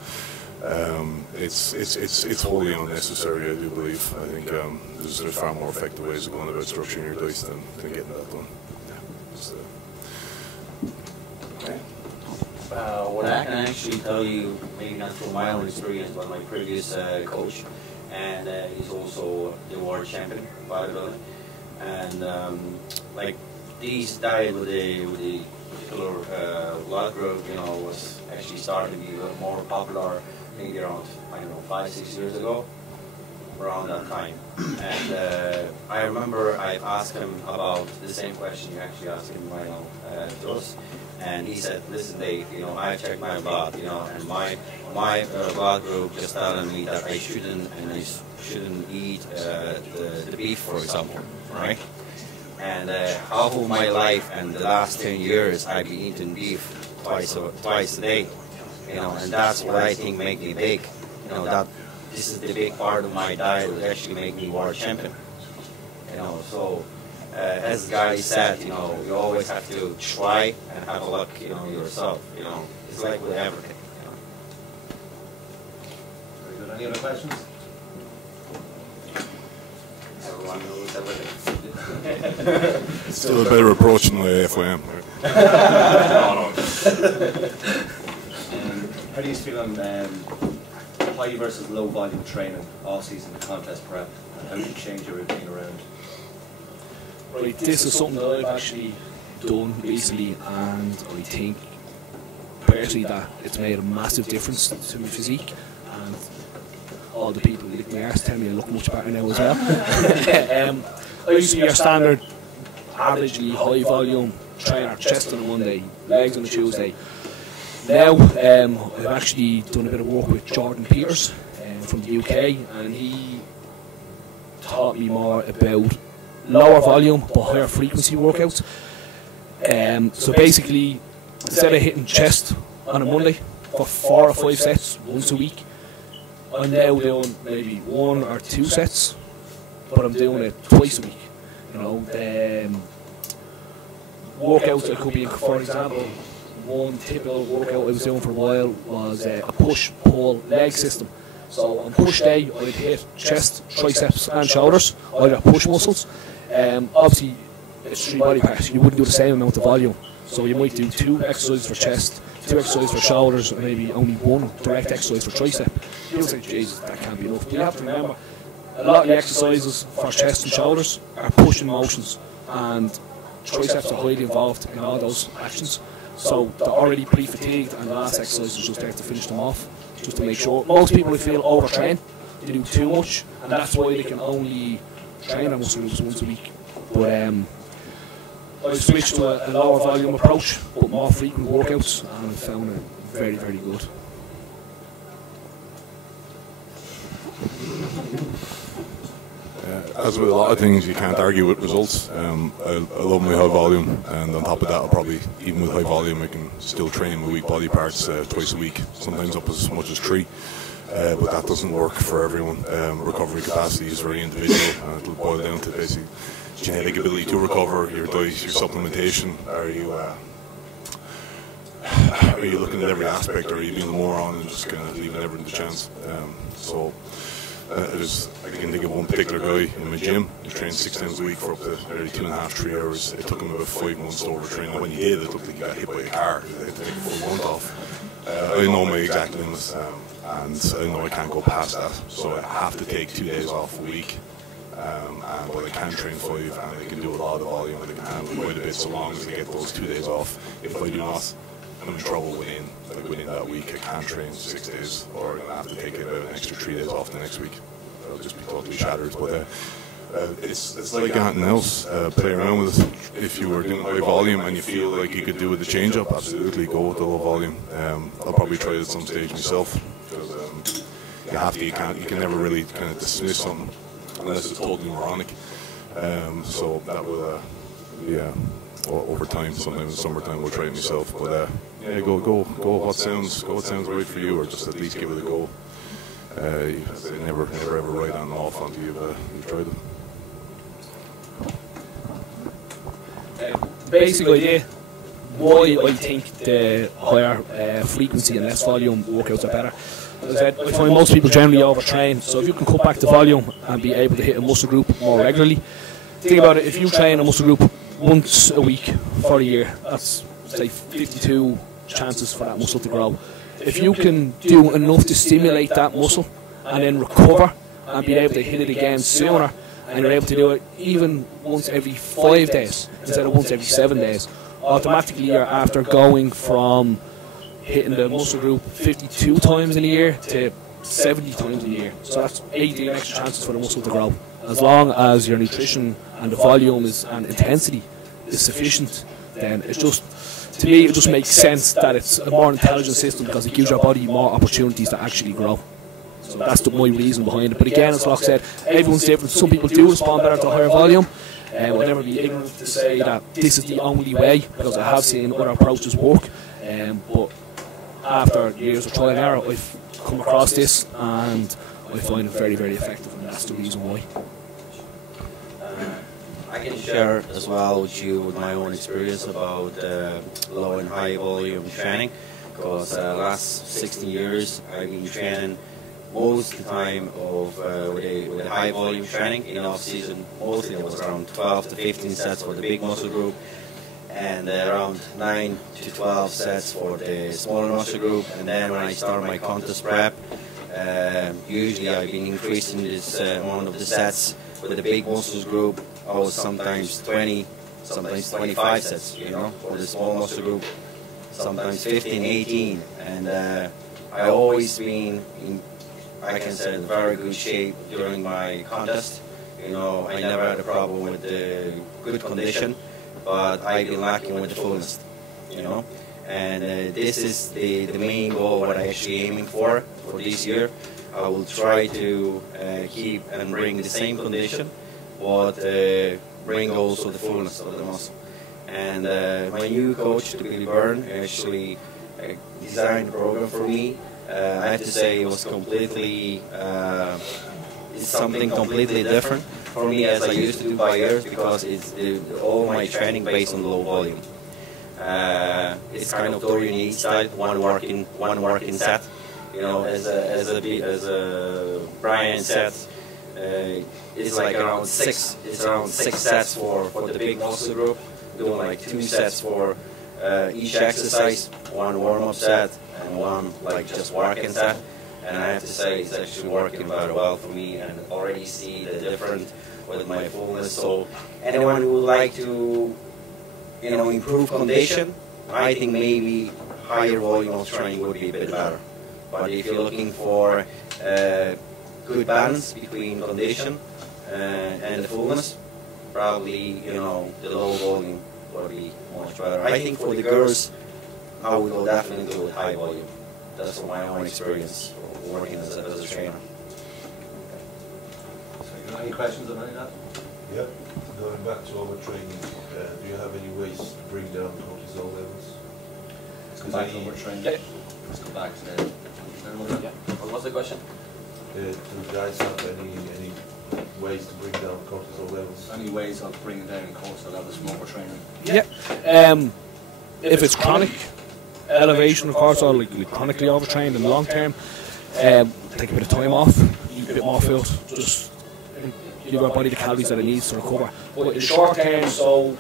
it's wholly unnecessary, I do believe. I think there's far more effective ways of going about structuring your diet than getting that done. What I can actually tell you, maybe not from my own experience, but my previous coach, and he's also the world champion bodybuilder, and like these diet with the particular blood group, was actually starting to be a little more popular, maybe around 5-6 years ago, around that time. And I remember I asked him about the same question you actually asked him right now to us. And he said, listen Dave, I checked my blood, and my blood group just telling me that I shouldn't eat the beef, for example, right? And half of my life and the last 10 years I've been eating beef twice a day, and that's what I think make me big, that this is the big part of my diet that actually make me world champion, so. As the guy said, you always have to try and have a look, yourself. It's like with everything. Very good. Any other questions? Everyone knows everything. Still a better approach than the FYM. How do you feel on high versus low volume training, off season, contest prep, and how do you change your routine around? Right, this is something that I've actually done recently, and I think personally that it's made a massive difference to my physique, and all the people who lick my arse tell me I look much better now as well. I used to be your standard, averagely high volume trainer, chest on a Monday, legs on a Tuesday. Now I've actually done a bit of work with Jordan Peters from the UK, and he taught me more about lower volume but higher frequency workouts. So basically, instead of hitting chest on a Monday for 4 or 5 sets once a week, I'm now doing maybe 1 or 2 sets, but I'm doing it twice a week. You know, workouts I could be, for example, one typical workout I was doing for a while was a push-pull leg system. So on push day, I'd hit chest, triceps and shoulders, either push muscles. Obviously, it's 3 body parts. You wouldn't do the same amount of volume. So you might do 2 exercises for chest, 2 exercises for shoulders, and maybe only 1 direct exercise for tricep. You'll say, Jesus, that can't be enough. You have to remember, a lot of the exercises for chest and shoulders are pushing motions, and triceps are highly involved in all those actions. So they're already pre-fatigued, and the last exercise is just there to finish them off, just to make sure. Most people, I feel, overtrain. They do too much, and that's why they can only train their muscle groups once a week. But I switched to a lower volume approach, but more frequent workouts, and I found it very, very good. As with a lot of things, you can't argue with results. I love my high volume, and on top of that, I'll probably, even with high volume, I can still train my weak body parts twice a week, sometimes up as much as 3. But that doesn't work for everyone. Recovery capacity is very individual, and it'll boil down to basically genetic ability to recover, your diet, your supplementation. Are you looking at every aspect, or are you being a moron and just kind of leaving everything to chance? I can think of one particular guy in my gym. He trained 6 times a week for up to nearly 2.5, 3 hours. It took him about 5 months to overtrain. And when he did, it looked like he got hit by a car. He had to take a full month off. I know my exact limits, and I know I can't go past that. So I have to take 2 days off a week. But I can train 5, and I can do a lot of volume, and I can handle quite a bit so long as I get those 2 days off. If I do not, I'm in trouble within that week. I can't train 6 days, or I'm going to have to take about an extra 3 days off the next week. I'll just be totally shattered. But it's like anything else. Play around with it. If you were doing high volume and you feel like you could do with the change up, absolutely go with the low volume. I'll probably try it at some stage myself, because you can never really kind of dismiss something unless it's totally moronic. So that will, over time, sometimes in the summertime, we'll try it myself. But go what sounds right for you, or just at least give it a go. Never ever write on and off until you've tried it. Basic idea why I think the higher frequency and less volume workouts are better. As I said, I find most people generally overtrain, so if you can cut back the volume and be able to hit a muscle group more regularly, think about it, if you train a muscle group once a week for a year, that's say 52 chances for that muscle to grow. If you can do enough to stimulate that muscle and then recover and be able to hit it again sooner, and you're able to do it even once every 5 days instead of once every 7 days, automatically you're after going from hitting the muscle group 52 times in a year to 70 times in a year. So that's 18 extra chances for the muscle to grow. As long as your nutrition and the volume and intensity is sufficient, then it's just, to me, it just makes sense that it's a more intelligent system, because it gives your body more opportunities to actually grow. So that's my reason behind it. But again, as Locke said, everyone's different. Some people do respond better to higher volume. I'll never be ignorant to say that this is the only way, because I have seen other approaches work. But after years of trial and error, I've come across this, and I find it very, very effective, and that's the reason why. I can share as well with you with my own experience about low and high volume training, because last 16 years I've been training most of the time with a high volume training in off season. Mostly it was around 12 to 15 sets for the big muscle group, and around 9 to 12 sets for the smaller muscle group. And then when I start my contest prep, usually I've been increasing this amount of the sets with the big muscles group. I was sometimes 20, sometimes 25 sets, for the small muscle group, sometimes 15, 18. And I always been in, I can say, in very good shape during my contest. I never had a problem with the good condition, but I've been lacking with the fullness, And this is the main goal, what I'm actually aiming for this year. I will try to keep and bring the same condition, but bring also the fullness of the muscle. And my new coach, Billy Byrne, actually designed a program for me, I have to say it was completely, it's something completely different for me as I used to do by years, because it's all my training based on low volume. It's kind of Dorian Yates style, one working set. You know, as a Bryan set, it's like around six sets for the big muscle group, doing like 2 sets for each exercise, 1 warm-up set and 1 like just working set. And I have to say it's actually working very well for me, and already see the difference with my fullness. So anyone who would like to, you know, improve condition, I think maybe higher volume of training would be a bit better. But if you're looking for good balance between condition and the fullness, probably, you know, the low volume would be much better. I think for the girls, I would go definitely with high volume. That's from my own experience working as a trainer. So, any questions on any of that? Yeah, going back to overtraining, do you have any ways to bring down cortisol levels? Let's go back to overtraining. Yeah. Let's go back to the... Yeah. What was the question? Do you guys have any ways to bring down cortisol levels? Any ways of bringing down cortisol levels from overtraining? Yeah. If it's chronic elevation of cortisol, like chronically overtrained in the long term, take a bit of time off, eat a bit more food, just give our body the calories that it needs to recover. But in the short term, so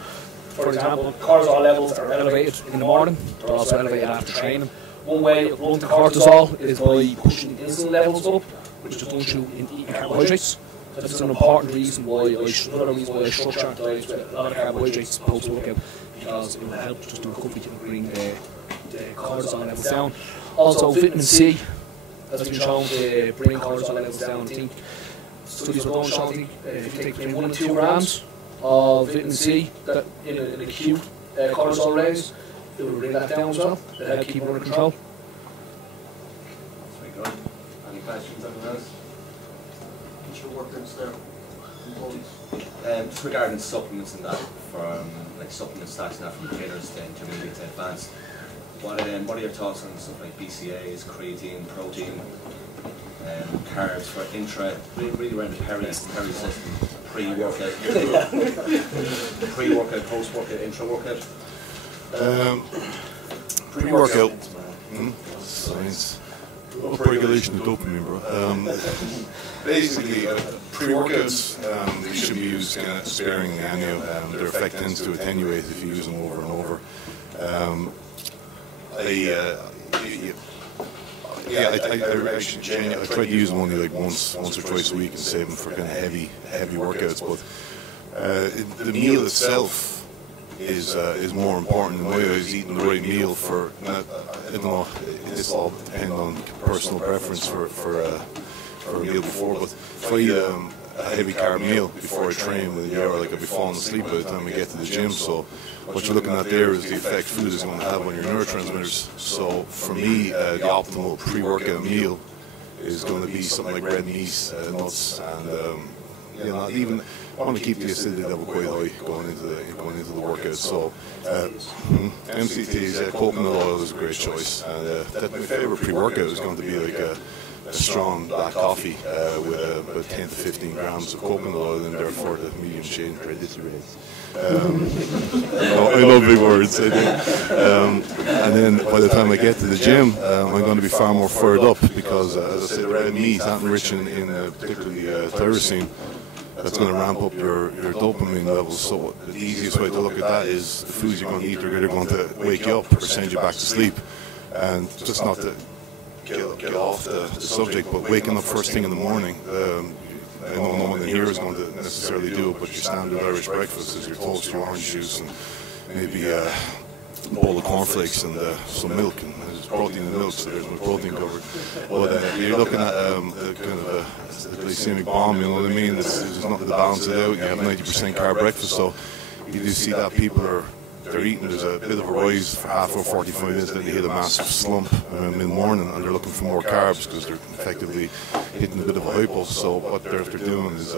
for example, cortisol levels are elevated in the morning, they're also elevated after training. One way of blunting cortisol is by pushing insulin levels up, which is done through eating carbohydrates. That's an important reason why another reason why I structure our diets with a lot of carbohydrates post-workout, because it will help just the recovery to bring the cortisol levels down. Also, vitamin C has been shown to bring cortisol levels down. I think studies were done showing if you take between 1 and 2 grams of vitamin C that in an acute cortisol raise, it will bring that down as well. To help keep it under control. That's very good. Any questions, anyone else? What's your workouts there? Just regarding supplements and that, from like supplement stacks and that from beginners to intermediate to advanced, what are your thoughts on stuff like BCAAs, creatine, protein, carbs for really around the peri system, pre-workout, pre-workout, post-workout, intra-workout? Pre-workout. Science. Upregulation of dopamine, bro. Basically, pre-workouts, they should be used kind of sparingly annually. Their effect tends to attenuate if you use them over and over. I try to use them only like once or twice a week and save them for kind of heavy workouts. But the meal itself is more important. The way I was eating the right meal for, I don't know, this all depends on personal preference for a meal before, but if I eat a heavy carb meal before I train with an hour, like I'll be falling asleep by the time I get to the gym. So what you're looking at there is the effect food is going to have on your neurotransmitters. So for me, the optimal pre-workout meal is going to be something like red meat, nuts, and you know, even I want to keep the acidity level quite high going into the workout. So MCTs, coconut oil is a great choice. And my favorite pre-workout is going to be like a strong black coffee with about 10 to 15 grams of coconut oil in there for the medium chain triglycerides. I love big words, I do. And then by the time I get to the gym, I'm going to be far more fired up because, as I said, red meat, not enriched in particularly tyrosine, that's going to ramp up your dopamine levels. So the easiest way to look at that is the foods you're going to eat are either going to wake you up or send you back to sleep. And just not to get off the subject, but waking up first thing in the morning, I know no one in here is going to necessarily do it, but your standard Irish breakfast is your toast, your orange juice, and maybe a bowl of cornflakes and some milk, and there's protein in milk, so there's my protein covered. But you're looking at kind of a glycemic bomb, you know what I mean? There's nothing to balance it out. You have 90% carb breakfast, so you do see that people they're eating, there's a bit of a rise for half or 45 minutes, then they hit a massive slump in the morning, and they're looking for more carbs because they're effectively hitting a bit of a hypo. So what they're doing is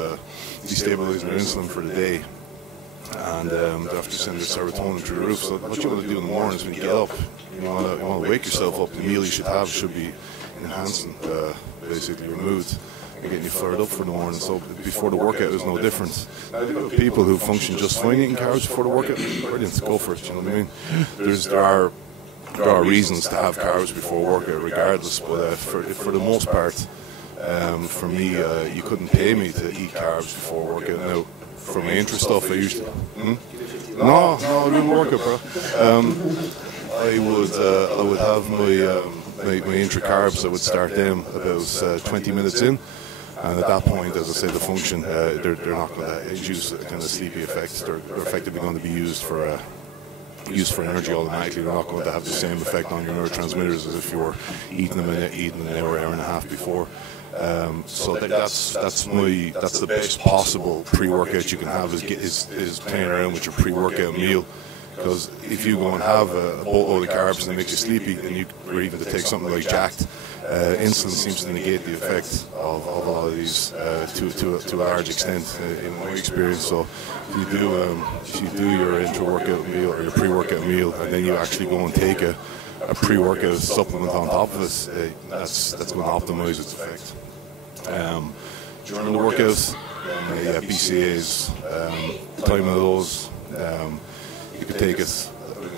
destabilizing their insulin for the day, and they're after sending their serotonin through the roof. So what you want to do in the morning is when you get up, you want to wake yourself up. The meal you should have should be enhancing, basically removed, and getting you fired up for the morning. So before the workout, there's no difference. Now, there are people who function just fine eating carbs before the workout. Brilliant, go for it. You know what I mean? There are reasons to have carbs before workout, regardless. But for the most part, for me, you couldn't pay me to eat carbs before workout. Now, for my interest stuff, I usually no, I wouldn't work it, bro. I would have my intra carbs. I would start them about 20 minutes in, and at that point, as I said, the function they're not going to induce a kind of sleepy effect. They're effectively going to be used for energy automatically. They're not going to have the same effect on your neurotransmitters as if you were eating them an hour and a half before. So that's the best possible pre-workout you can have is playing around with your pre-workout meal. Because if you go and have a boatload of carbs and it makes you sleepy, or even to take something like Jacked, insulin seems to negate the effect of a lot of these to a large extent in my experience. So if you do your intra-workout meal or your pre-workout meal, and then you actually go and take a pre-workout supplement on top of it, that's going to optimize its effect. During the workouts, BCAAs, the timing of those, you could take it.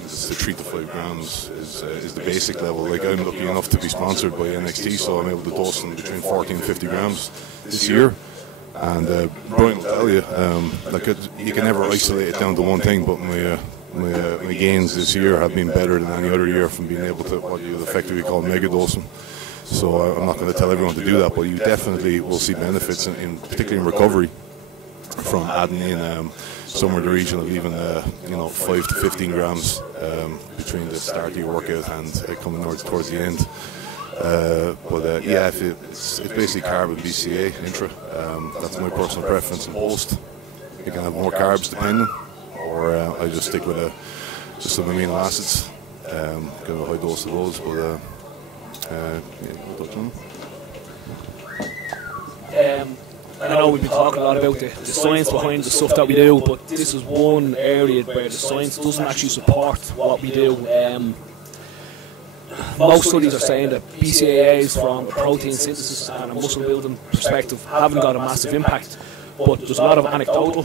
The 3 to 5 grams is the basic level. Like, I'm lucky enough to be sponsored by NXT, so I'm able to dose them between 40 and 50 grams this year. And Bryan will tell you, you can never isolate it down to one thing, but my gains this year have been better than any other year from being able to what you would effectively call mega dosing. So I'm not going to tell everyone to do that, but you definitely will see benefits, particularly in recovery, from adding in somewhere in the region of even 5 to 15 grams between the start of your workout and coming towards the end. It's basically carb and BCA intra. That's my personal preference. And post, you can have more carbs depending, or I just stick with just some amino acids. Get a high dose of those, but I know we've been talking a lot about the science behind the stuff that we do, but this is one area where the science doesn't actually support what we do. Most studies are saying that BCAAs from a protein synthesis and a muscle building perspective haven't got a massive impact, but there's a lot of anecdotal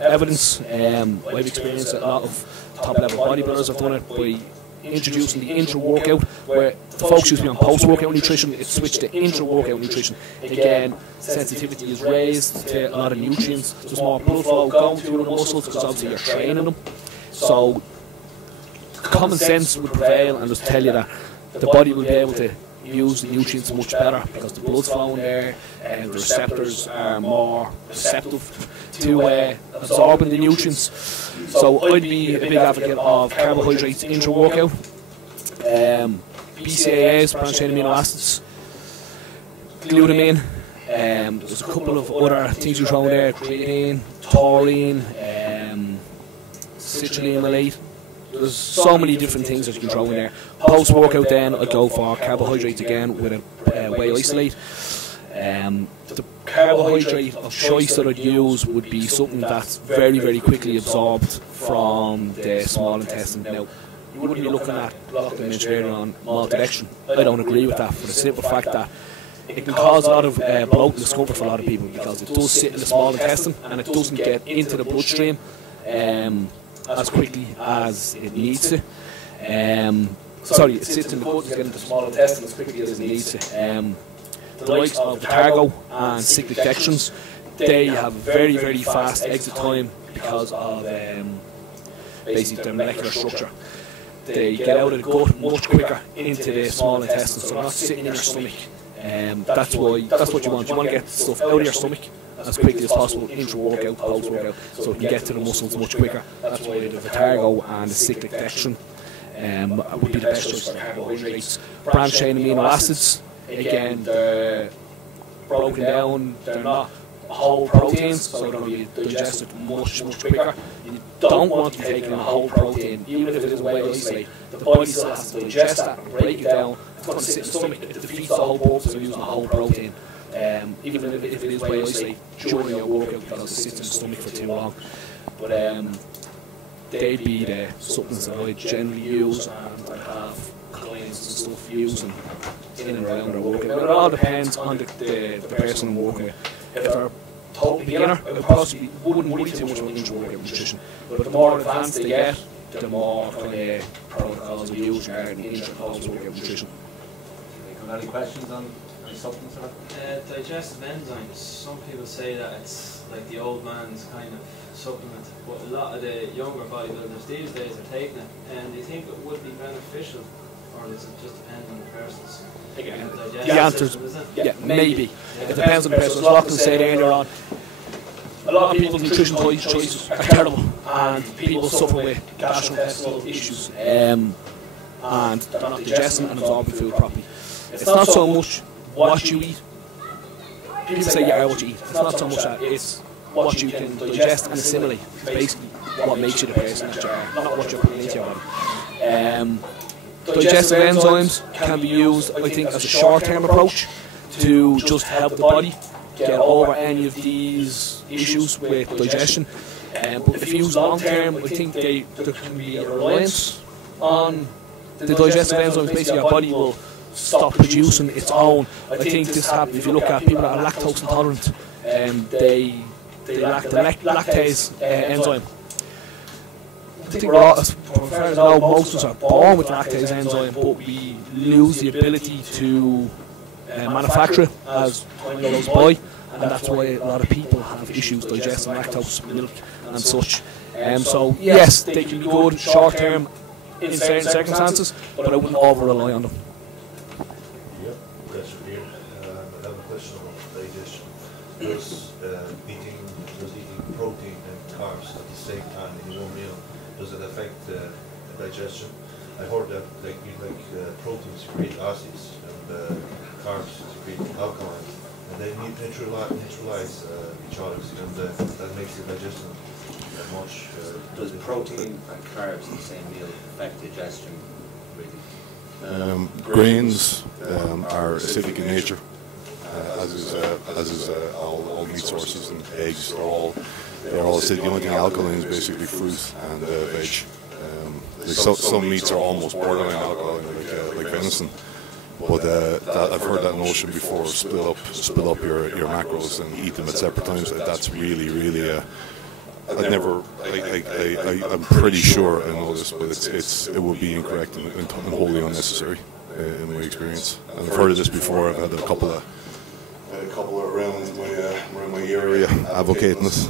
evidence. I've experienced a lot of top level bodybuilders have done it by introducing the intra-workout, where the focus used to be on post-workout nutrition. It's switched to intra-workout nutrition. Again, sensitivity is raised to a lot of nutrients. There's more blood flow going through the muscles because obviously you're training them. So common sense would prevail and just tell you that the body will be able to use the nutrients much better because the blood's flowing there and the receptors are more receptive to absorbing the nutrients. So I'd be a big advocate of carbohydrates intra-workout, BCAAs, branched-chain amino acids, glutamine. There's a couple of other things you throw in there: creatine, taurine, citrulline malate. There's so many different things that you can throw in there. Post-workout then, I'd go for carbohydrates again with a whey isolate. The carbohydrate of choice that I'd use would be something that's very, very quickly absorbed from the small intestine. Now, you wouldn't be looking at Loughlin, on maltodextrin. I don't agree with that for the simple fact that it can cause a lot of bloat and discomfort for a lot of people because it does sit in the small intestine and it doesn't get into the bloodstream as quickly as it needs to. It sits in the gut and gets into the small intestine as quickly as it needs to. The likes of Targo and cyclic dextrins, they have very, very fast exit time because of basically their molecular structure. They get out of the gut much quicker into the small intestine, so they're not sitting in your stomach. That's what you want. You want to get stuff out of your stomach as quickly as possible, intra-workout, post-workout, so you can get to the muscles much quicker. That's why the Targo and the cyclic dextrin would be the best choice for carbohydrates. Branched-chain amino acids, again, they're broken down, they're not whole proteins, so they're going to be digested much quicker. You don't want to be taking a whole protein, even if it is whey isolate. The body still has to digest that and break it down. It's going to sit in the stomach. It defeats the whole purpose of using a whole protein. Even if it is whey isolate during your workout because it sits in the stomach for too long. But they'd be the supplements that I generally use, and I have clients supplements and stuff using in and around their workout. Now, it all depends on the person I'm working with. If they're a total beginner, I possibly wouldn't worry too much about intra-workout nutrition. But the more advanced they get, the more kind of protocols we use regarding intra-post-workout nutrition. Any questions on any supplements or that? Digestive enzymes, some people say that it's like the old man's kind of supplement, but a lot of the younger bodybuilders these days are taking it. And do you think it would be beneficial, or does it just depend on the person's The answer is yeah, maybe. It depends on the person. As Loughlin said earlier on, a lot of people's nutrition choices are terrible, and people suffer with gastrointestinal issues, and they're not digesting and absorbing food properly. It's not so much what you eat. People say, yeah, what you eat. It's not so much that. It's what you can digest and assimilate. It's basically what makes you the person that you are, not what you're putting into your body. Digestive enzymes can be used, I think, as a short-term approach to just help the body get over any of these issues with digestion. But if you use long-term, I think there can be a reliance on the digestive enzymes. Basically, your body will stop producing its own. I think this happens if you look at people that are lactose intolerant, they lack the lactase enzyme. I think as far as I know, most of us are born with lactase enzyme, but we lose the ability to manufacture it as time goes by, and that's why a lot of people have issues digesting lactose, milk and such. So yes, they can be good short term in certain circumstances, but I wouldn't over rely on them. I have a question on digestion. Does eating protein and carbs at the same time in one meal, does it affect digestion? I heard that proteins secrete acids and carbs secrete alkaline, and they neutralize each other, and that makes the digestion much. Does protein and carbs in the same meal affect digestion? Really? Grains are acidic in nature, as is all meat sources, and eggs are all acidic. The only thing alkaline is basically fruit and veg. Some meats are almost borderline alkaline, like venison. But I've heard that notion before: split up your macros and eat them at separate times. That's really. I'm pretty sure I know this, but it would be incorrect and wholly unnecessary in my experience. And I've heard of this before. I've had a couple of around my area advocating this.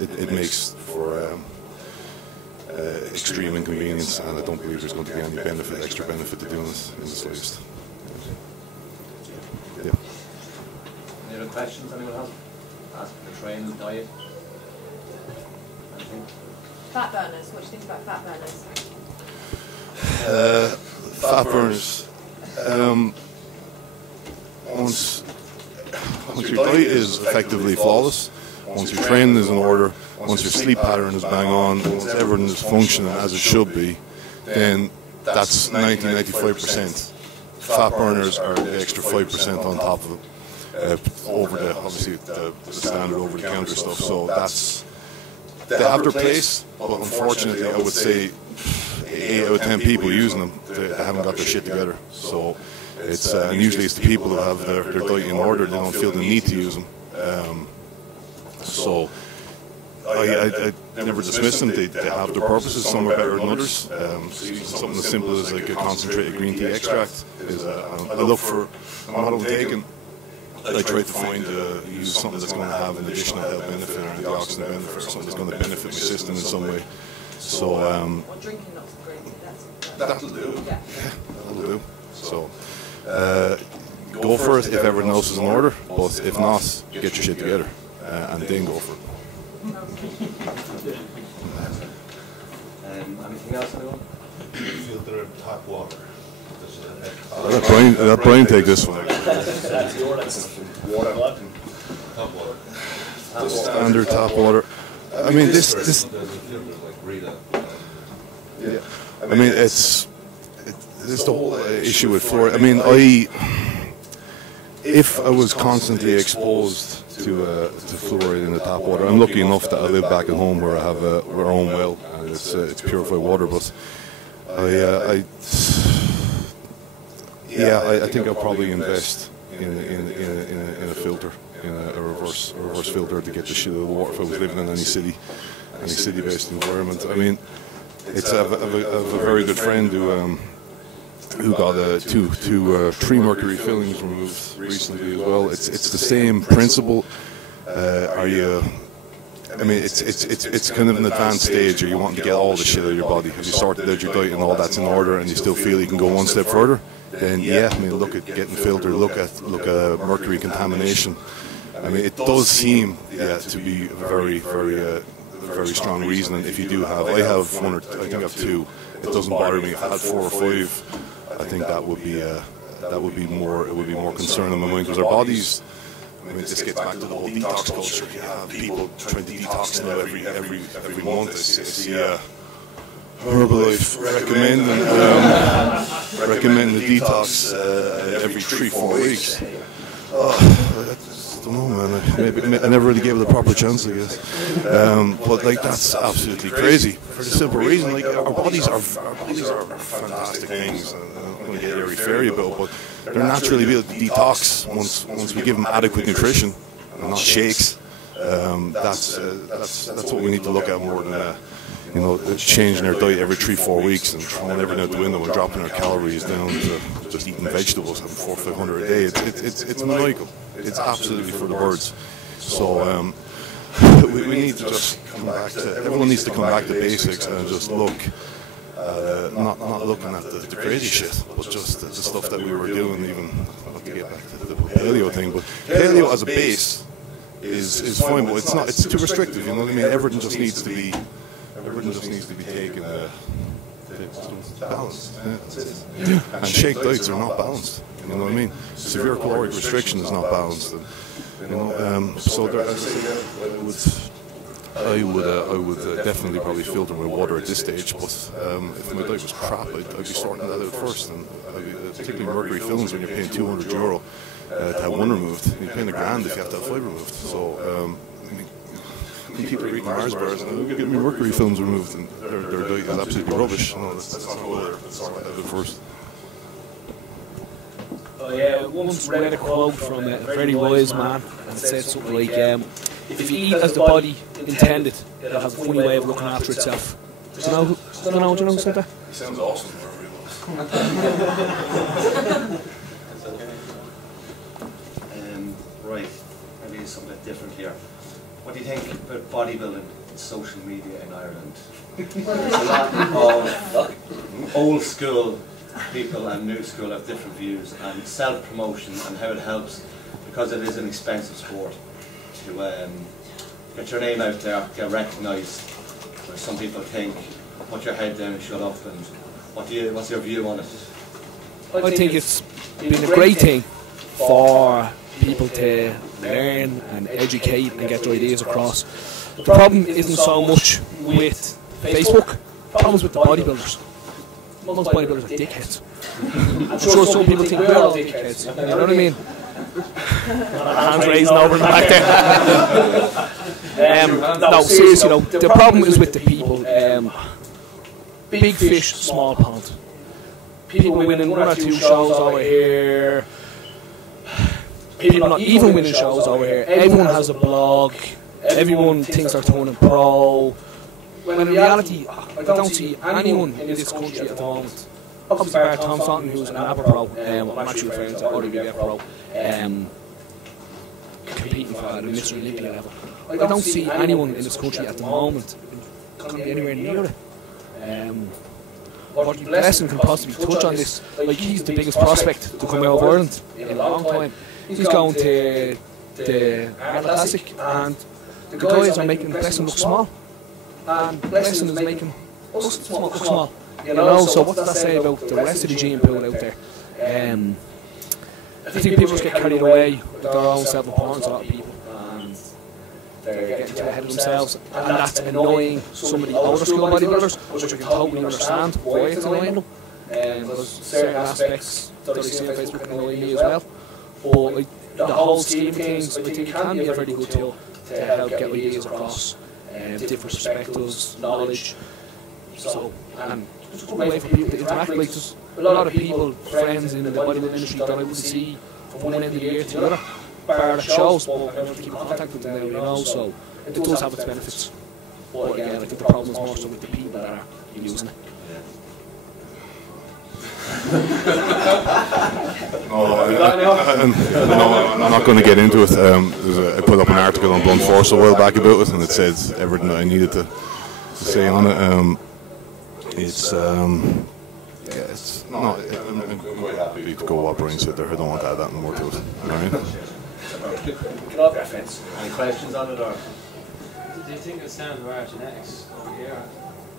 It makes for extreme inconvenience, and I don't believe there's going to be any extra benefit to doing this in the slightest. Yeah. Any other questions anyone has? Ask for the training, diet. Fat burners, what do you think about fat burners? Fat burners. Once your diet is effectively flawless, once your training is in order, once your sleep pattern is bang on, once everything is functioning as it should be, then that's 90-95%. Fat burners are the extra 5% on top of it, over obviously the standard over-the-counter stuff. So they have their place, but unfortunately I would say 8 out of 10 people using them, they haven't got their shit together. So and usually it's the people who have their diet in order, they don't feel the need to use them. So I never dismiss them. They have their purposes. Some are better than others. So using something as simple as like a concentrated green tea extract is I look for, no matter what I'm taking, I try to find use something that's going to have an additional health benefit or antioxidant benefit, or something that's going to benefit my system in some way. So or drinking lots of green tea, that'll do. Yeah. That'll do. So go for it if everything else is in order, but if not, get your shit together and then go for it. Anything else, anyone? Filter tap water. Let Bryan take this one. That's yours. Water. Tap water. The standard tap water. I mean, this. Yeah. I mean, it's the whole issue with fluoride. I mean, if I was constantly exposed to fluoride in the tap water, I'm lucky enough that I live back at home where I have our own well and it's purified water. But I think I'll probably invest in a filter, in a reverse filter to get the shit out of the water if I was living in any city-based environment. I mean, I have a very good friend who got three mercury fillings removed recently as well. It's the same principle. I mean, it's kind of an advanced stage, or you want to get all the shit out of your body. If you sorted out your diet and all that's in order, and you still feel you can go one step further, then yeah, I mean, look at getting filtered, look at mercury contamination. I mean, it does seem to be a very strong reason. And if you do have, I have one, or I think I have two. It doesn't bother me. If I had 4 or 5, I think that would be more concern in my mind, because our bodies. I mean, this gets back to the whole detox culture. You have people trying to detox now every month. I see Herbalife recommending the detox every 3-4 weeks. I don't know, man. I never really gave it a proper chance, I guess. But like, that's absolutely crazy for the simple reason, like, our bodies are fantastic things. I'm going to get very fairy about, but they're naturally built to detox once we give them adequate nutrition and not shakes. That's what we need to look at more than changing our diet every 3-4 weeks and throwing everything out the window and dropping our calories down to just eating vegetables, having 400-500 a day. It's maniacal. It's absolutely for the birds. So we need to just come back to. Everyone needs to come back to basics and just look. Not looking at the crazy shit, but just the stuff that we were doing. Even not to get back to the paleo thing, but paleo as a base is fine, but it's not. It's too restrictive. You know what I mean? Everything just needs to be taken balanced. Yeah. And shake diets are not balanced. You know what I mean? Severe caloric restriction is not balanced. And, so there, I would definitely probably filter my water at this stage, but if my diet was crap, I'd be sorting that out first. And particularly mercury fillings, when you're paying €200 to have one removed, you're paying $1,000 if you have to have 5 removed. So I mean, people are eating Mars bars and they'll get me mercury fillings removed, and their diet is absolutely rubbish. No, that's not good. Let's sort that out first. I once read a quote from a very wise man, and it said something like, if you eat as the body intended, it'll have a funny way of looking after itself. Do you know who said that? He sounds awesome. Right, maybe something a bit different here. What do you think about bodybuilding and social media in Ireland? There's a lot of old school people and new school have different views, and self-promotion and how it helps, because it is an expensive sport, to get your name out there, get recognised. Where some people think, put your head down and shut up, and what's your view on it? I think it's been a great thing for people to learn and educate and get their ideas across. The problem isn't so much with Facebook, the problem is with the bodybuilders. Most bodybuilders are dickheads. I'm sure some people think we're all dickheads, you know what I mean? Hands raising over the back there. No, seriously though, the problem is with the people. Big fish, small pond. People winning 1 or 2 shows over here. People not even winning shows over here. Everyone has a blog. Everyone thinks they're turning pro. When in reality, I don't see anyone in this country at the moment. Obviously, bar Tom Staunton, who's an ABBA pro, I'm actually referring to Awodibu pro, competing for at a Mr. Olympia level. I don't see anyone in this country at the moment going to be anywhere near it. What Blessing can possibly touch on this, like, he's the biggest prospect to come out of Ireland in a long time. He's going to the Ireland Classic, and the guys are making Blessing look small. And Blessing is making us look small. You know, so what does that say about the rest of the gene pool out there? I think people just get carried away with their own self-importance, a lot of people, and they're getting too ahead of themselves, and that's annoying some of the older school bodybuilders, which I can totally understand why it's annoying them. There's certain aspects that I see on Facebook annoy me as well. But like, the whole scheme of things, I think it can be a very good tool to help get ideas across, different perspectives, knowledge. So, and just a good way for people to interact. Like, a lot of people, friends in the bodybuilding industry that I wouldn't see from one end of the year to the other, bar the shows, but I'm able to keep in contact with them now, you know, so it does have its benefits. But again, I think the problem is more so with the people that are using it. I'm not going to get into it. I put up an article on Blunt Force a while back about it, and it said everything that I needed to say on it. It's not. I'm quite happy to go what Bryan said there. I don't want to add that more to it. Alright. Get off your fence. Any questions on it, or? Do you think it's down to our genetics over here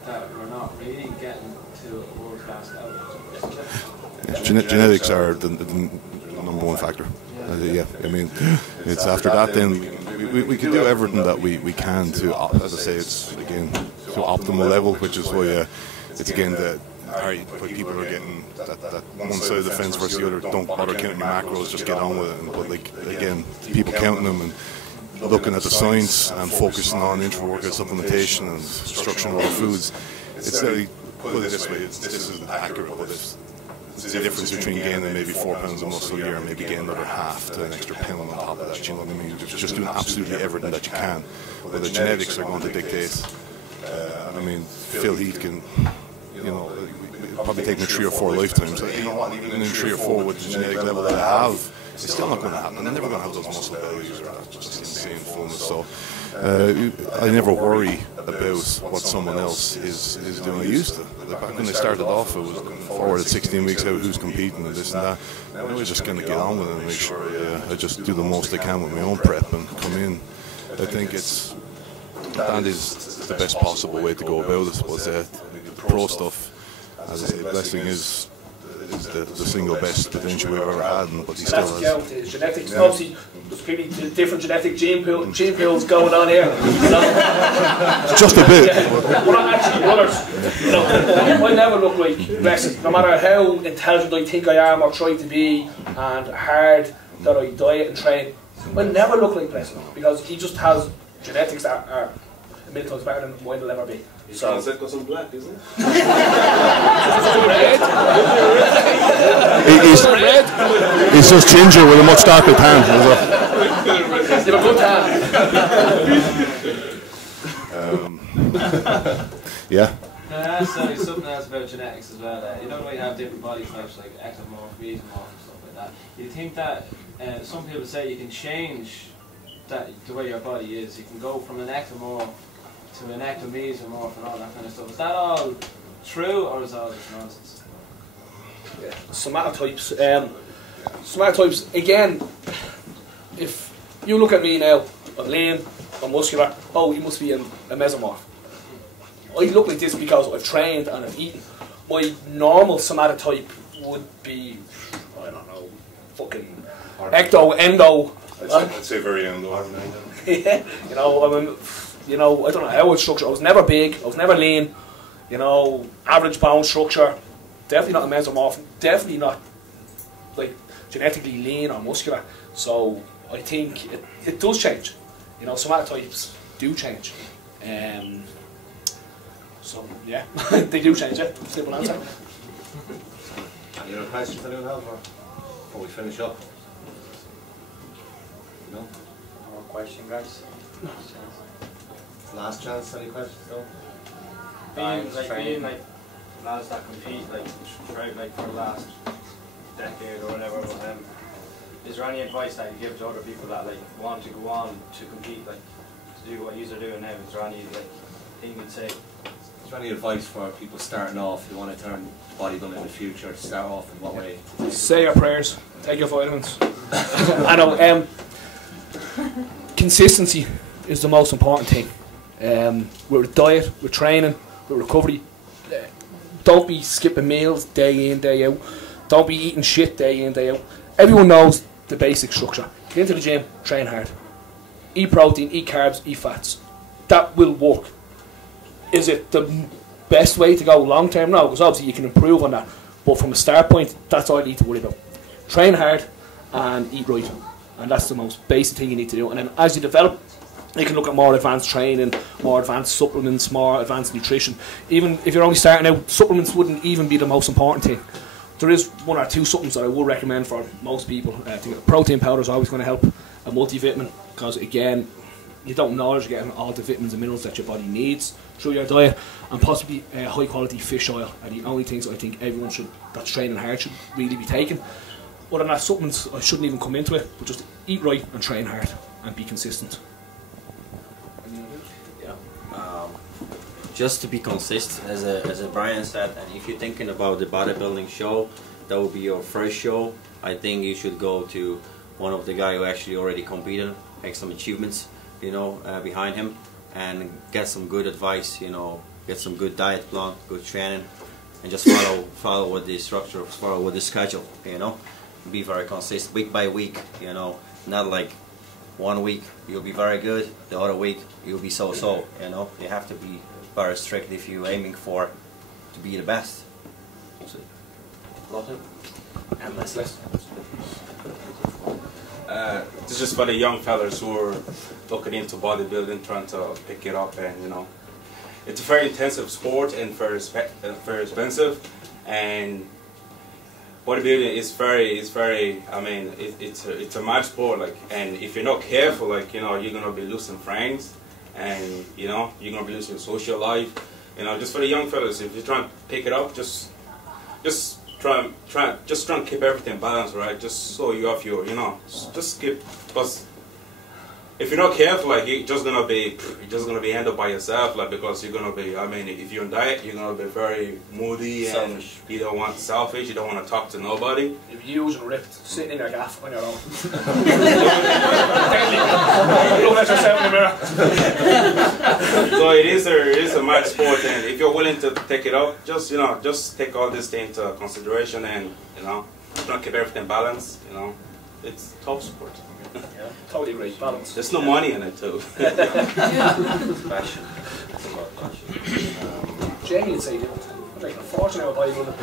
that we're not really getting to a world-class level? Genetics are the number one factor. Yeah, I mean, it's after that then we can do everything that we can to, as I say, it's again to optimal level, which is why it's again that people are getting that one side of the fence versus the other. Don't bother counting your macros, just get on with it. But like again, people counting them and looking at the science and focusing on intra-workout supplementation and structuring all foods. It's really, put it this way, this isn't accurate, but it's the difference between gaining maybe 4 pounds of muscle a year and maybe gaining another half to an extra pound on top of that. You know what I mean? You're just doing absolutely everything that you can. But the genetics are going to dictate. I mean, Phil Heath can, you know, probably take me 3 or 4 lifetimes. You know what? Even in 3 or 4 with the genetic level that I have, it's still not going to happen. I'm never going to have those muscle bellies or that just insane fullness. So I never worry about what someone else is doing. I used to. Like back when they started off, I was looking forward at 16 weeks out who's competing and this and that. Now I was just going to get on with it and make sure I just do the most I can with my own prep and come in. I think that is the best possible way to go about it. But the pro stuff, as I say, blessing is the single best potential we've ever had, but he still has. That's down to genetics. Obviously, there's pretty different genetic gene pools going on here. Just a bit. Yeah, we're not actually brothers. You know, I never look like Wrexham. No matter how intelligent I think I am or try to be, and hard that I diet and train, I never look like Wrexham because he just has genetics that are a million times better than mine will ever be. So because I'm black, isn't it? He's just ginger with a much darker tan. You have a good tan. Yeah. Can I ask something else about genetics as well? You know, we have different body types like ectomorph, mesomorph, and stuff like that. Do you think that some people say you can change that the way your body is? You can go from an ectomorph to an ectomesomorph and all that kind of stuff. Is that all true, or is that all just nonsense? Yeah. Somatotypes. Somatotypes, again, if you look at me now, I'm lean, I'm muscular, oh, you must be a mesomorph. I look like this because I've trained and I've eaten. My normal somatotype would be, I don't know, fucking ecto, endo. I'd say very endo. Yeah, you know, I don't know how I was structured. I was never big, I was never lean, you know, average bone structure, definitely not a mesomorph, definitely not like genetically lean or muscular. So I think it does change. You know, somatotypes do change. So yeah, they do change it. Simple answer. Any other questions anyone have, or before we finish up? No? No more question, guys? Last chance, any questions? No? Being like lads that compete like throughout like for the last decade or whatever, is there any advice that you give to other people that like want to go on to compete, like to do what you're doing now? Is there any like thing you'd say? Is there any advice for people starting off who want to turn bodybuilding in the future? To start off in what way? Say your prayers, take your vitamins. I know, consistency is the most important thing. With diet, with training, with recovery. Don't be skipping meals day in, day out. Don't be eating shit day in, day out. Everyone knows the basic structure. Get into the gym, train hard. Eat protein, eat carbs, eat fats. That will work. Is it the best way to go long term? No, because obviously you can improve on that. But from a start point, that's all you need to worry about. Train hard and eat right. And that's the most basic thing you need to do. And then as you develop, you can look at more advanced training, more advanced supplements, more advanced nutrition. Even if you're only starting out, supplements wouldn't even be the most important thing. there is one or two supplements that I would recommend for most people. I think a protein powder is always going to help, a multivitamin, because again, you don't know you're getting all the vitamins and minerals that your body needs through your diet, and possibly high quality fish oil are the only things I think everyone that's training hard should really be taking. Other than that, supplements, I shouldn't even come into it, but just eat right and train hard and be consistent. Just to be consistent, as Bryan said, and if you're thinking about the bodybuilding show, that will be your first show, I think you should go to one of the guys who actually already competed, make some achievements, you know, behind him, and get some good advice, you know, get some good diet plan, good training, and just follow with the structure, follow with the schedule, you know, be very consistent, week by week, you know, not like 1 week you'll be very good, the other week you'll be so-so, you know, you have to be very strict if you're aiming for to be the best. Loughlin? And Leslie. This is just for the young fellas who are looking into bodybuilding, trying to pick it up, and you know, it's a very intensive sport and very expensive, and bodybuilding is very. I mean, it's a mad sport, like, and if you're not careful, like, you know, you're gonna be losing friends, and you know, you're gonna be losing your social life. You know, just for the young fellas, if you're trying to pick it up, just try and keep everything balanced, right? Just so you have your, you know, just keep, because if you're not careful, like, you're just gonna be end up by yourself, like, because you're gonna be, I mean, if you're on diet, you're gonna be very moody and selfish. You don't want selfish. You don't want to talk to nobody. You'll be used and ripped, sitting in your gaff on your own. Look at yourself in the mirror. So it is a mad sport, and if you're willing to take it up, just, you know, just take all this thing into consideration, and you know, try to keep everything balanced. You know, it's a tough sport. Yeah, totally agree. Balance. There's no money in it too. It's passion. It's about passion. Jamie would say, I'm making a fortune out of bodybuilding.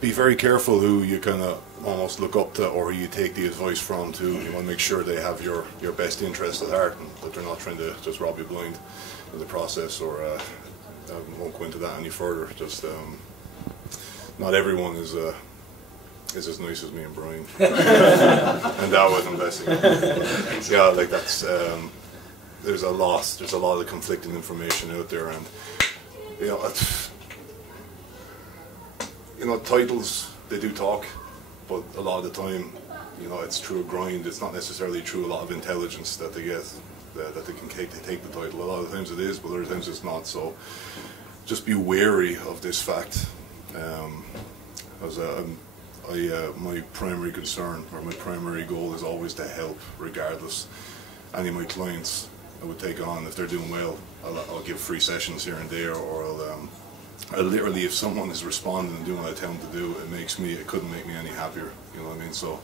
Be very careful who you kind of almost look up to or who you take the advice from too. You want to make sure they have your best interest at heart, and that they're not trying to just rob you blind in the process, or I won't go into that any further. Just not everyone is as nice as me and Bryan and Dawid and Bessie. Yeah, like that's there's a lot of conflicting information out there, and you know, titles, they do talk, but a lot of the time, you know, it's through a grind. It's not necessarily through a lot of intelligence that they get, that they can take the title. A lot of times it is, but other times it's not. So just be wary of this fact. My primary concern, or my primary goal, is always to help, regardless. Any of my clients I would take on, if they're doing well, I'll give free sessions here and there, or I'll literally, if someone is responding and doing what I tell them to do, it couldn't make me any happier, you know what I mean? So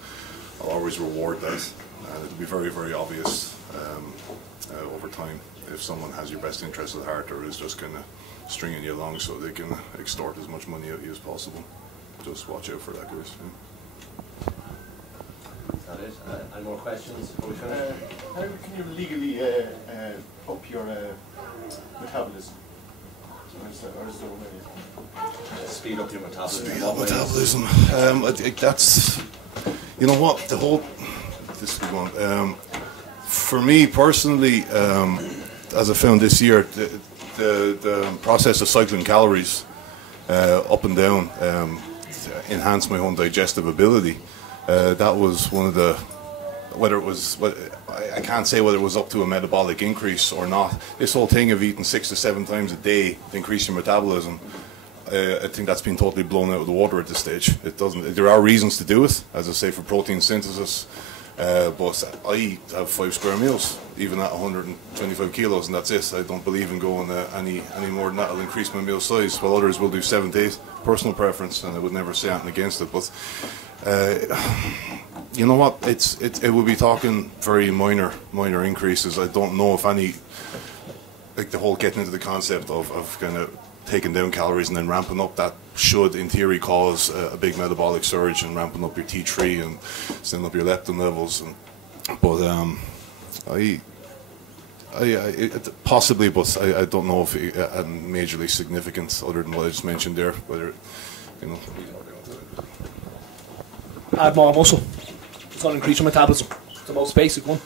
I'll always reward that, and it'll be very, very obvious over time if someone has your best interest at heart, or is just kind of stringing you along so they can extort as much money out of you as possible. Just watch out for that, guys. Is that it? Any more questions before we finish? How can you legally up your metabolism? Or is there a way? Speed up your metabolism. Speed up metabolism. I think that's, you know what, this is a good one. For me personally, as I found this year, the process of cycling calories up and down enhanced my own digestive ability. That was one of the, whether it was, I can't say whether it was up to a metabolic increase or not. This whole thing of eating 6 to 7 times a day to increase your metabolism, I think that's been totally blown out of the water at this stage. It doesn't. There are reasons to do it, as I say, for protein synthesis. But I have 5 square meals, even at 125 kilos, and that's it. I don't believe in going any more than that. I'll increase my meal size, while others will do 7 days. Personal preference, and I would never say anything against it. But you know what? It would be talking very minor increases. I don't know if any, like the whole getting into the concept of kind of taking down calories and then ramping up, that should in theory cause a big metabolic surge and ramping up your T3 and sending up your leptin levels. But Possibly, but I don't know if it had majorly significant other than what I just mentioned there. Whether, you know. Add more muscle. It's going to increase your metabolism. It's the most basic one.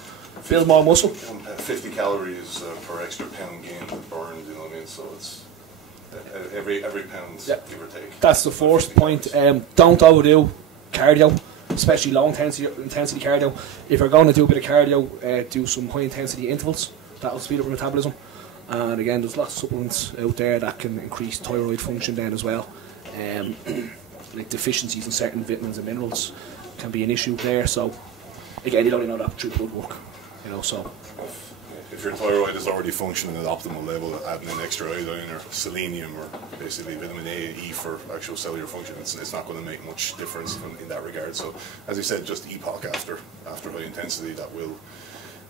Build more muscle. 50 calories per extra pound gained burned, you know what I mean? So it's every pound, give or take. That's the first point. Don't overdo cardio, especially low intensity cardio. If you're going to do a bit of cardio, do some high intensity intervals. That will speed up your metabolism. And again, there's lots of supplements out there that can increase thyroid function then as well. Like deficiencies in certain vitamins and minerals can be an issue there. So again, you don't know that through blood work. You know, so if your thyroid is already functioning at optimal level, adding in extra iodine or selenium or basically vitamin A and E for actual cellular function, it's not going to make much difference in that regard. So as I said, just epoch after high intensity, that will.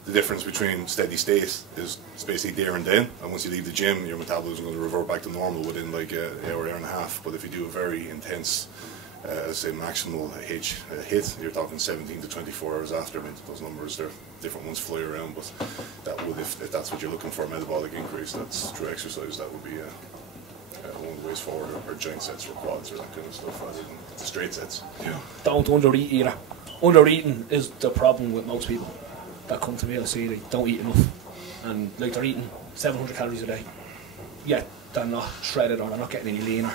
The difference between steady state is basically there and then, and once you leave the gym, your metabolism is going to revert back to normal within like an hour and a half. But if you do a very intense, say maximal hit, you're talking 17 to 24 hours after. I mean, those numbers, they're different ones fly around, but that would, if that's what you're looking for, a metabolic increase, that's through exercise, that would be one of the ways forward, or giant sets or quads or that kind of stuff, rather than the straight sets. Yeah. Don't undereat either. Undereating is the problem with most people that come to me. I see they don't eat enough, and like they're eating 700 calories a day, yet they're not shredded or they're not getting any leaner.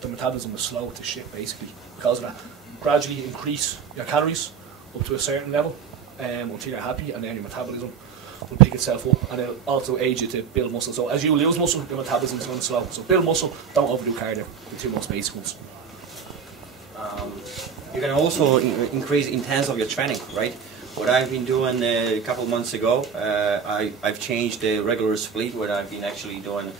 The metabolism is slow to shit basically because of that. Gradually increase your calories up to a certain level until you're happy, and then your metabolism will pick itself up, and it'll also aid you to build muscle. So as you lose muscle, your metabolism is going slow. So build muscle, don't overdo cardio, the two most basic ones. You can also increase intensity of your training, right? What I've been doing a couple of months ago, I've changed the regular split. What I've been actually doing,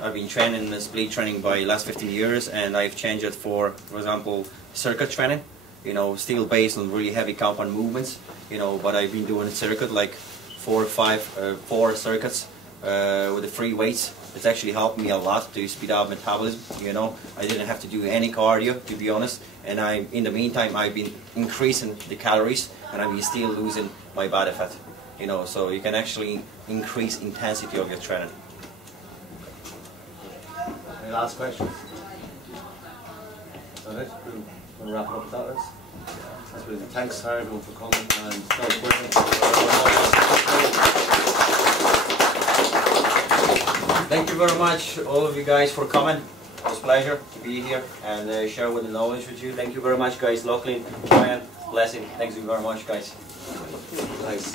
I've been training the split training by last 15 years, and I've changed it for example, circuit training. You know, still based on really heavy compound movements. You know, but I've been doing a circuit like 4 circuits with the free weights. It's actually helped me a lot to speed up metabolism. You know, I didn't have to do any cardio, to be honest. And in the meantime, I've been increasing the calories, and I've been still losing my body fat. You know, so you can actually increase intensity of your training. Any last questions? All right, we'll wrap it up with that, Liz. Thanks to everyone for coming, and Thank you very much, all of you guys, for coming. It was a pleasure to be here and share with the knowledge with you. Thank you very much, guys. Loughlin, Bryan, blessing. Thank you very much, guys. Thanks.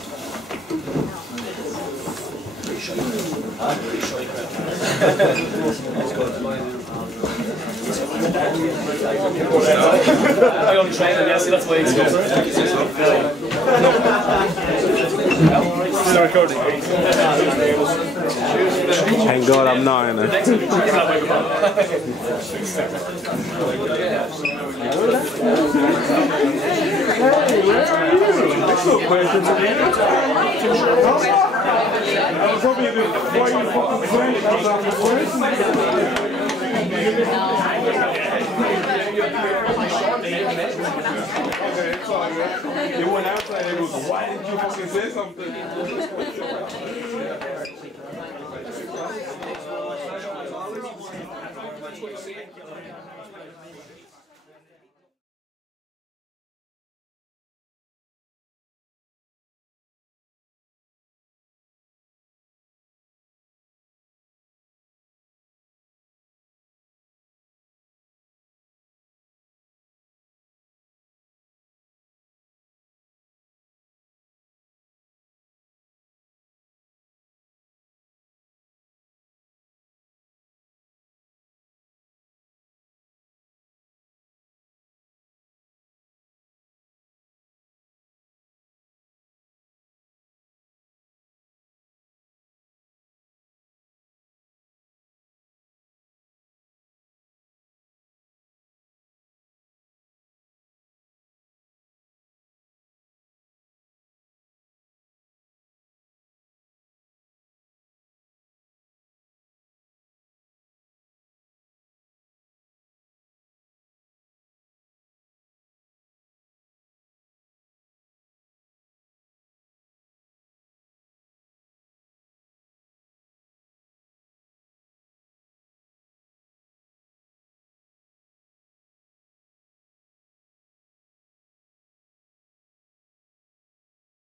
I only train in yes, that's why it's Start recording. Thank God I'm not in it. He went outside and goes, why did you fucking say something?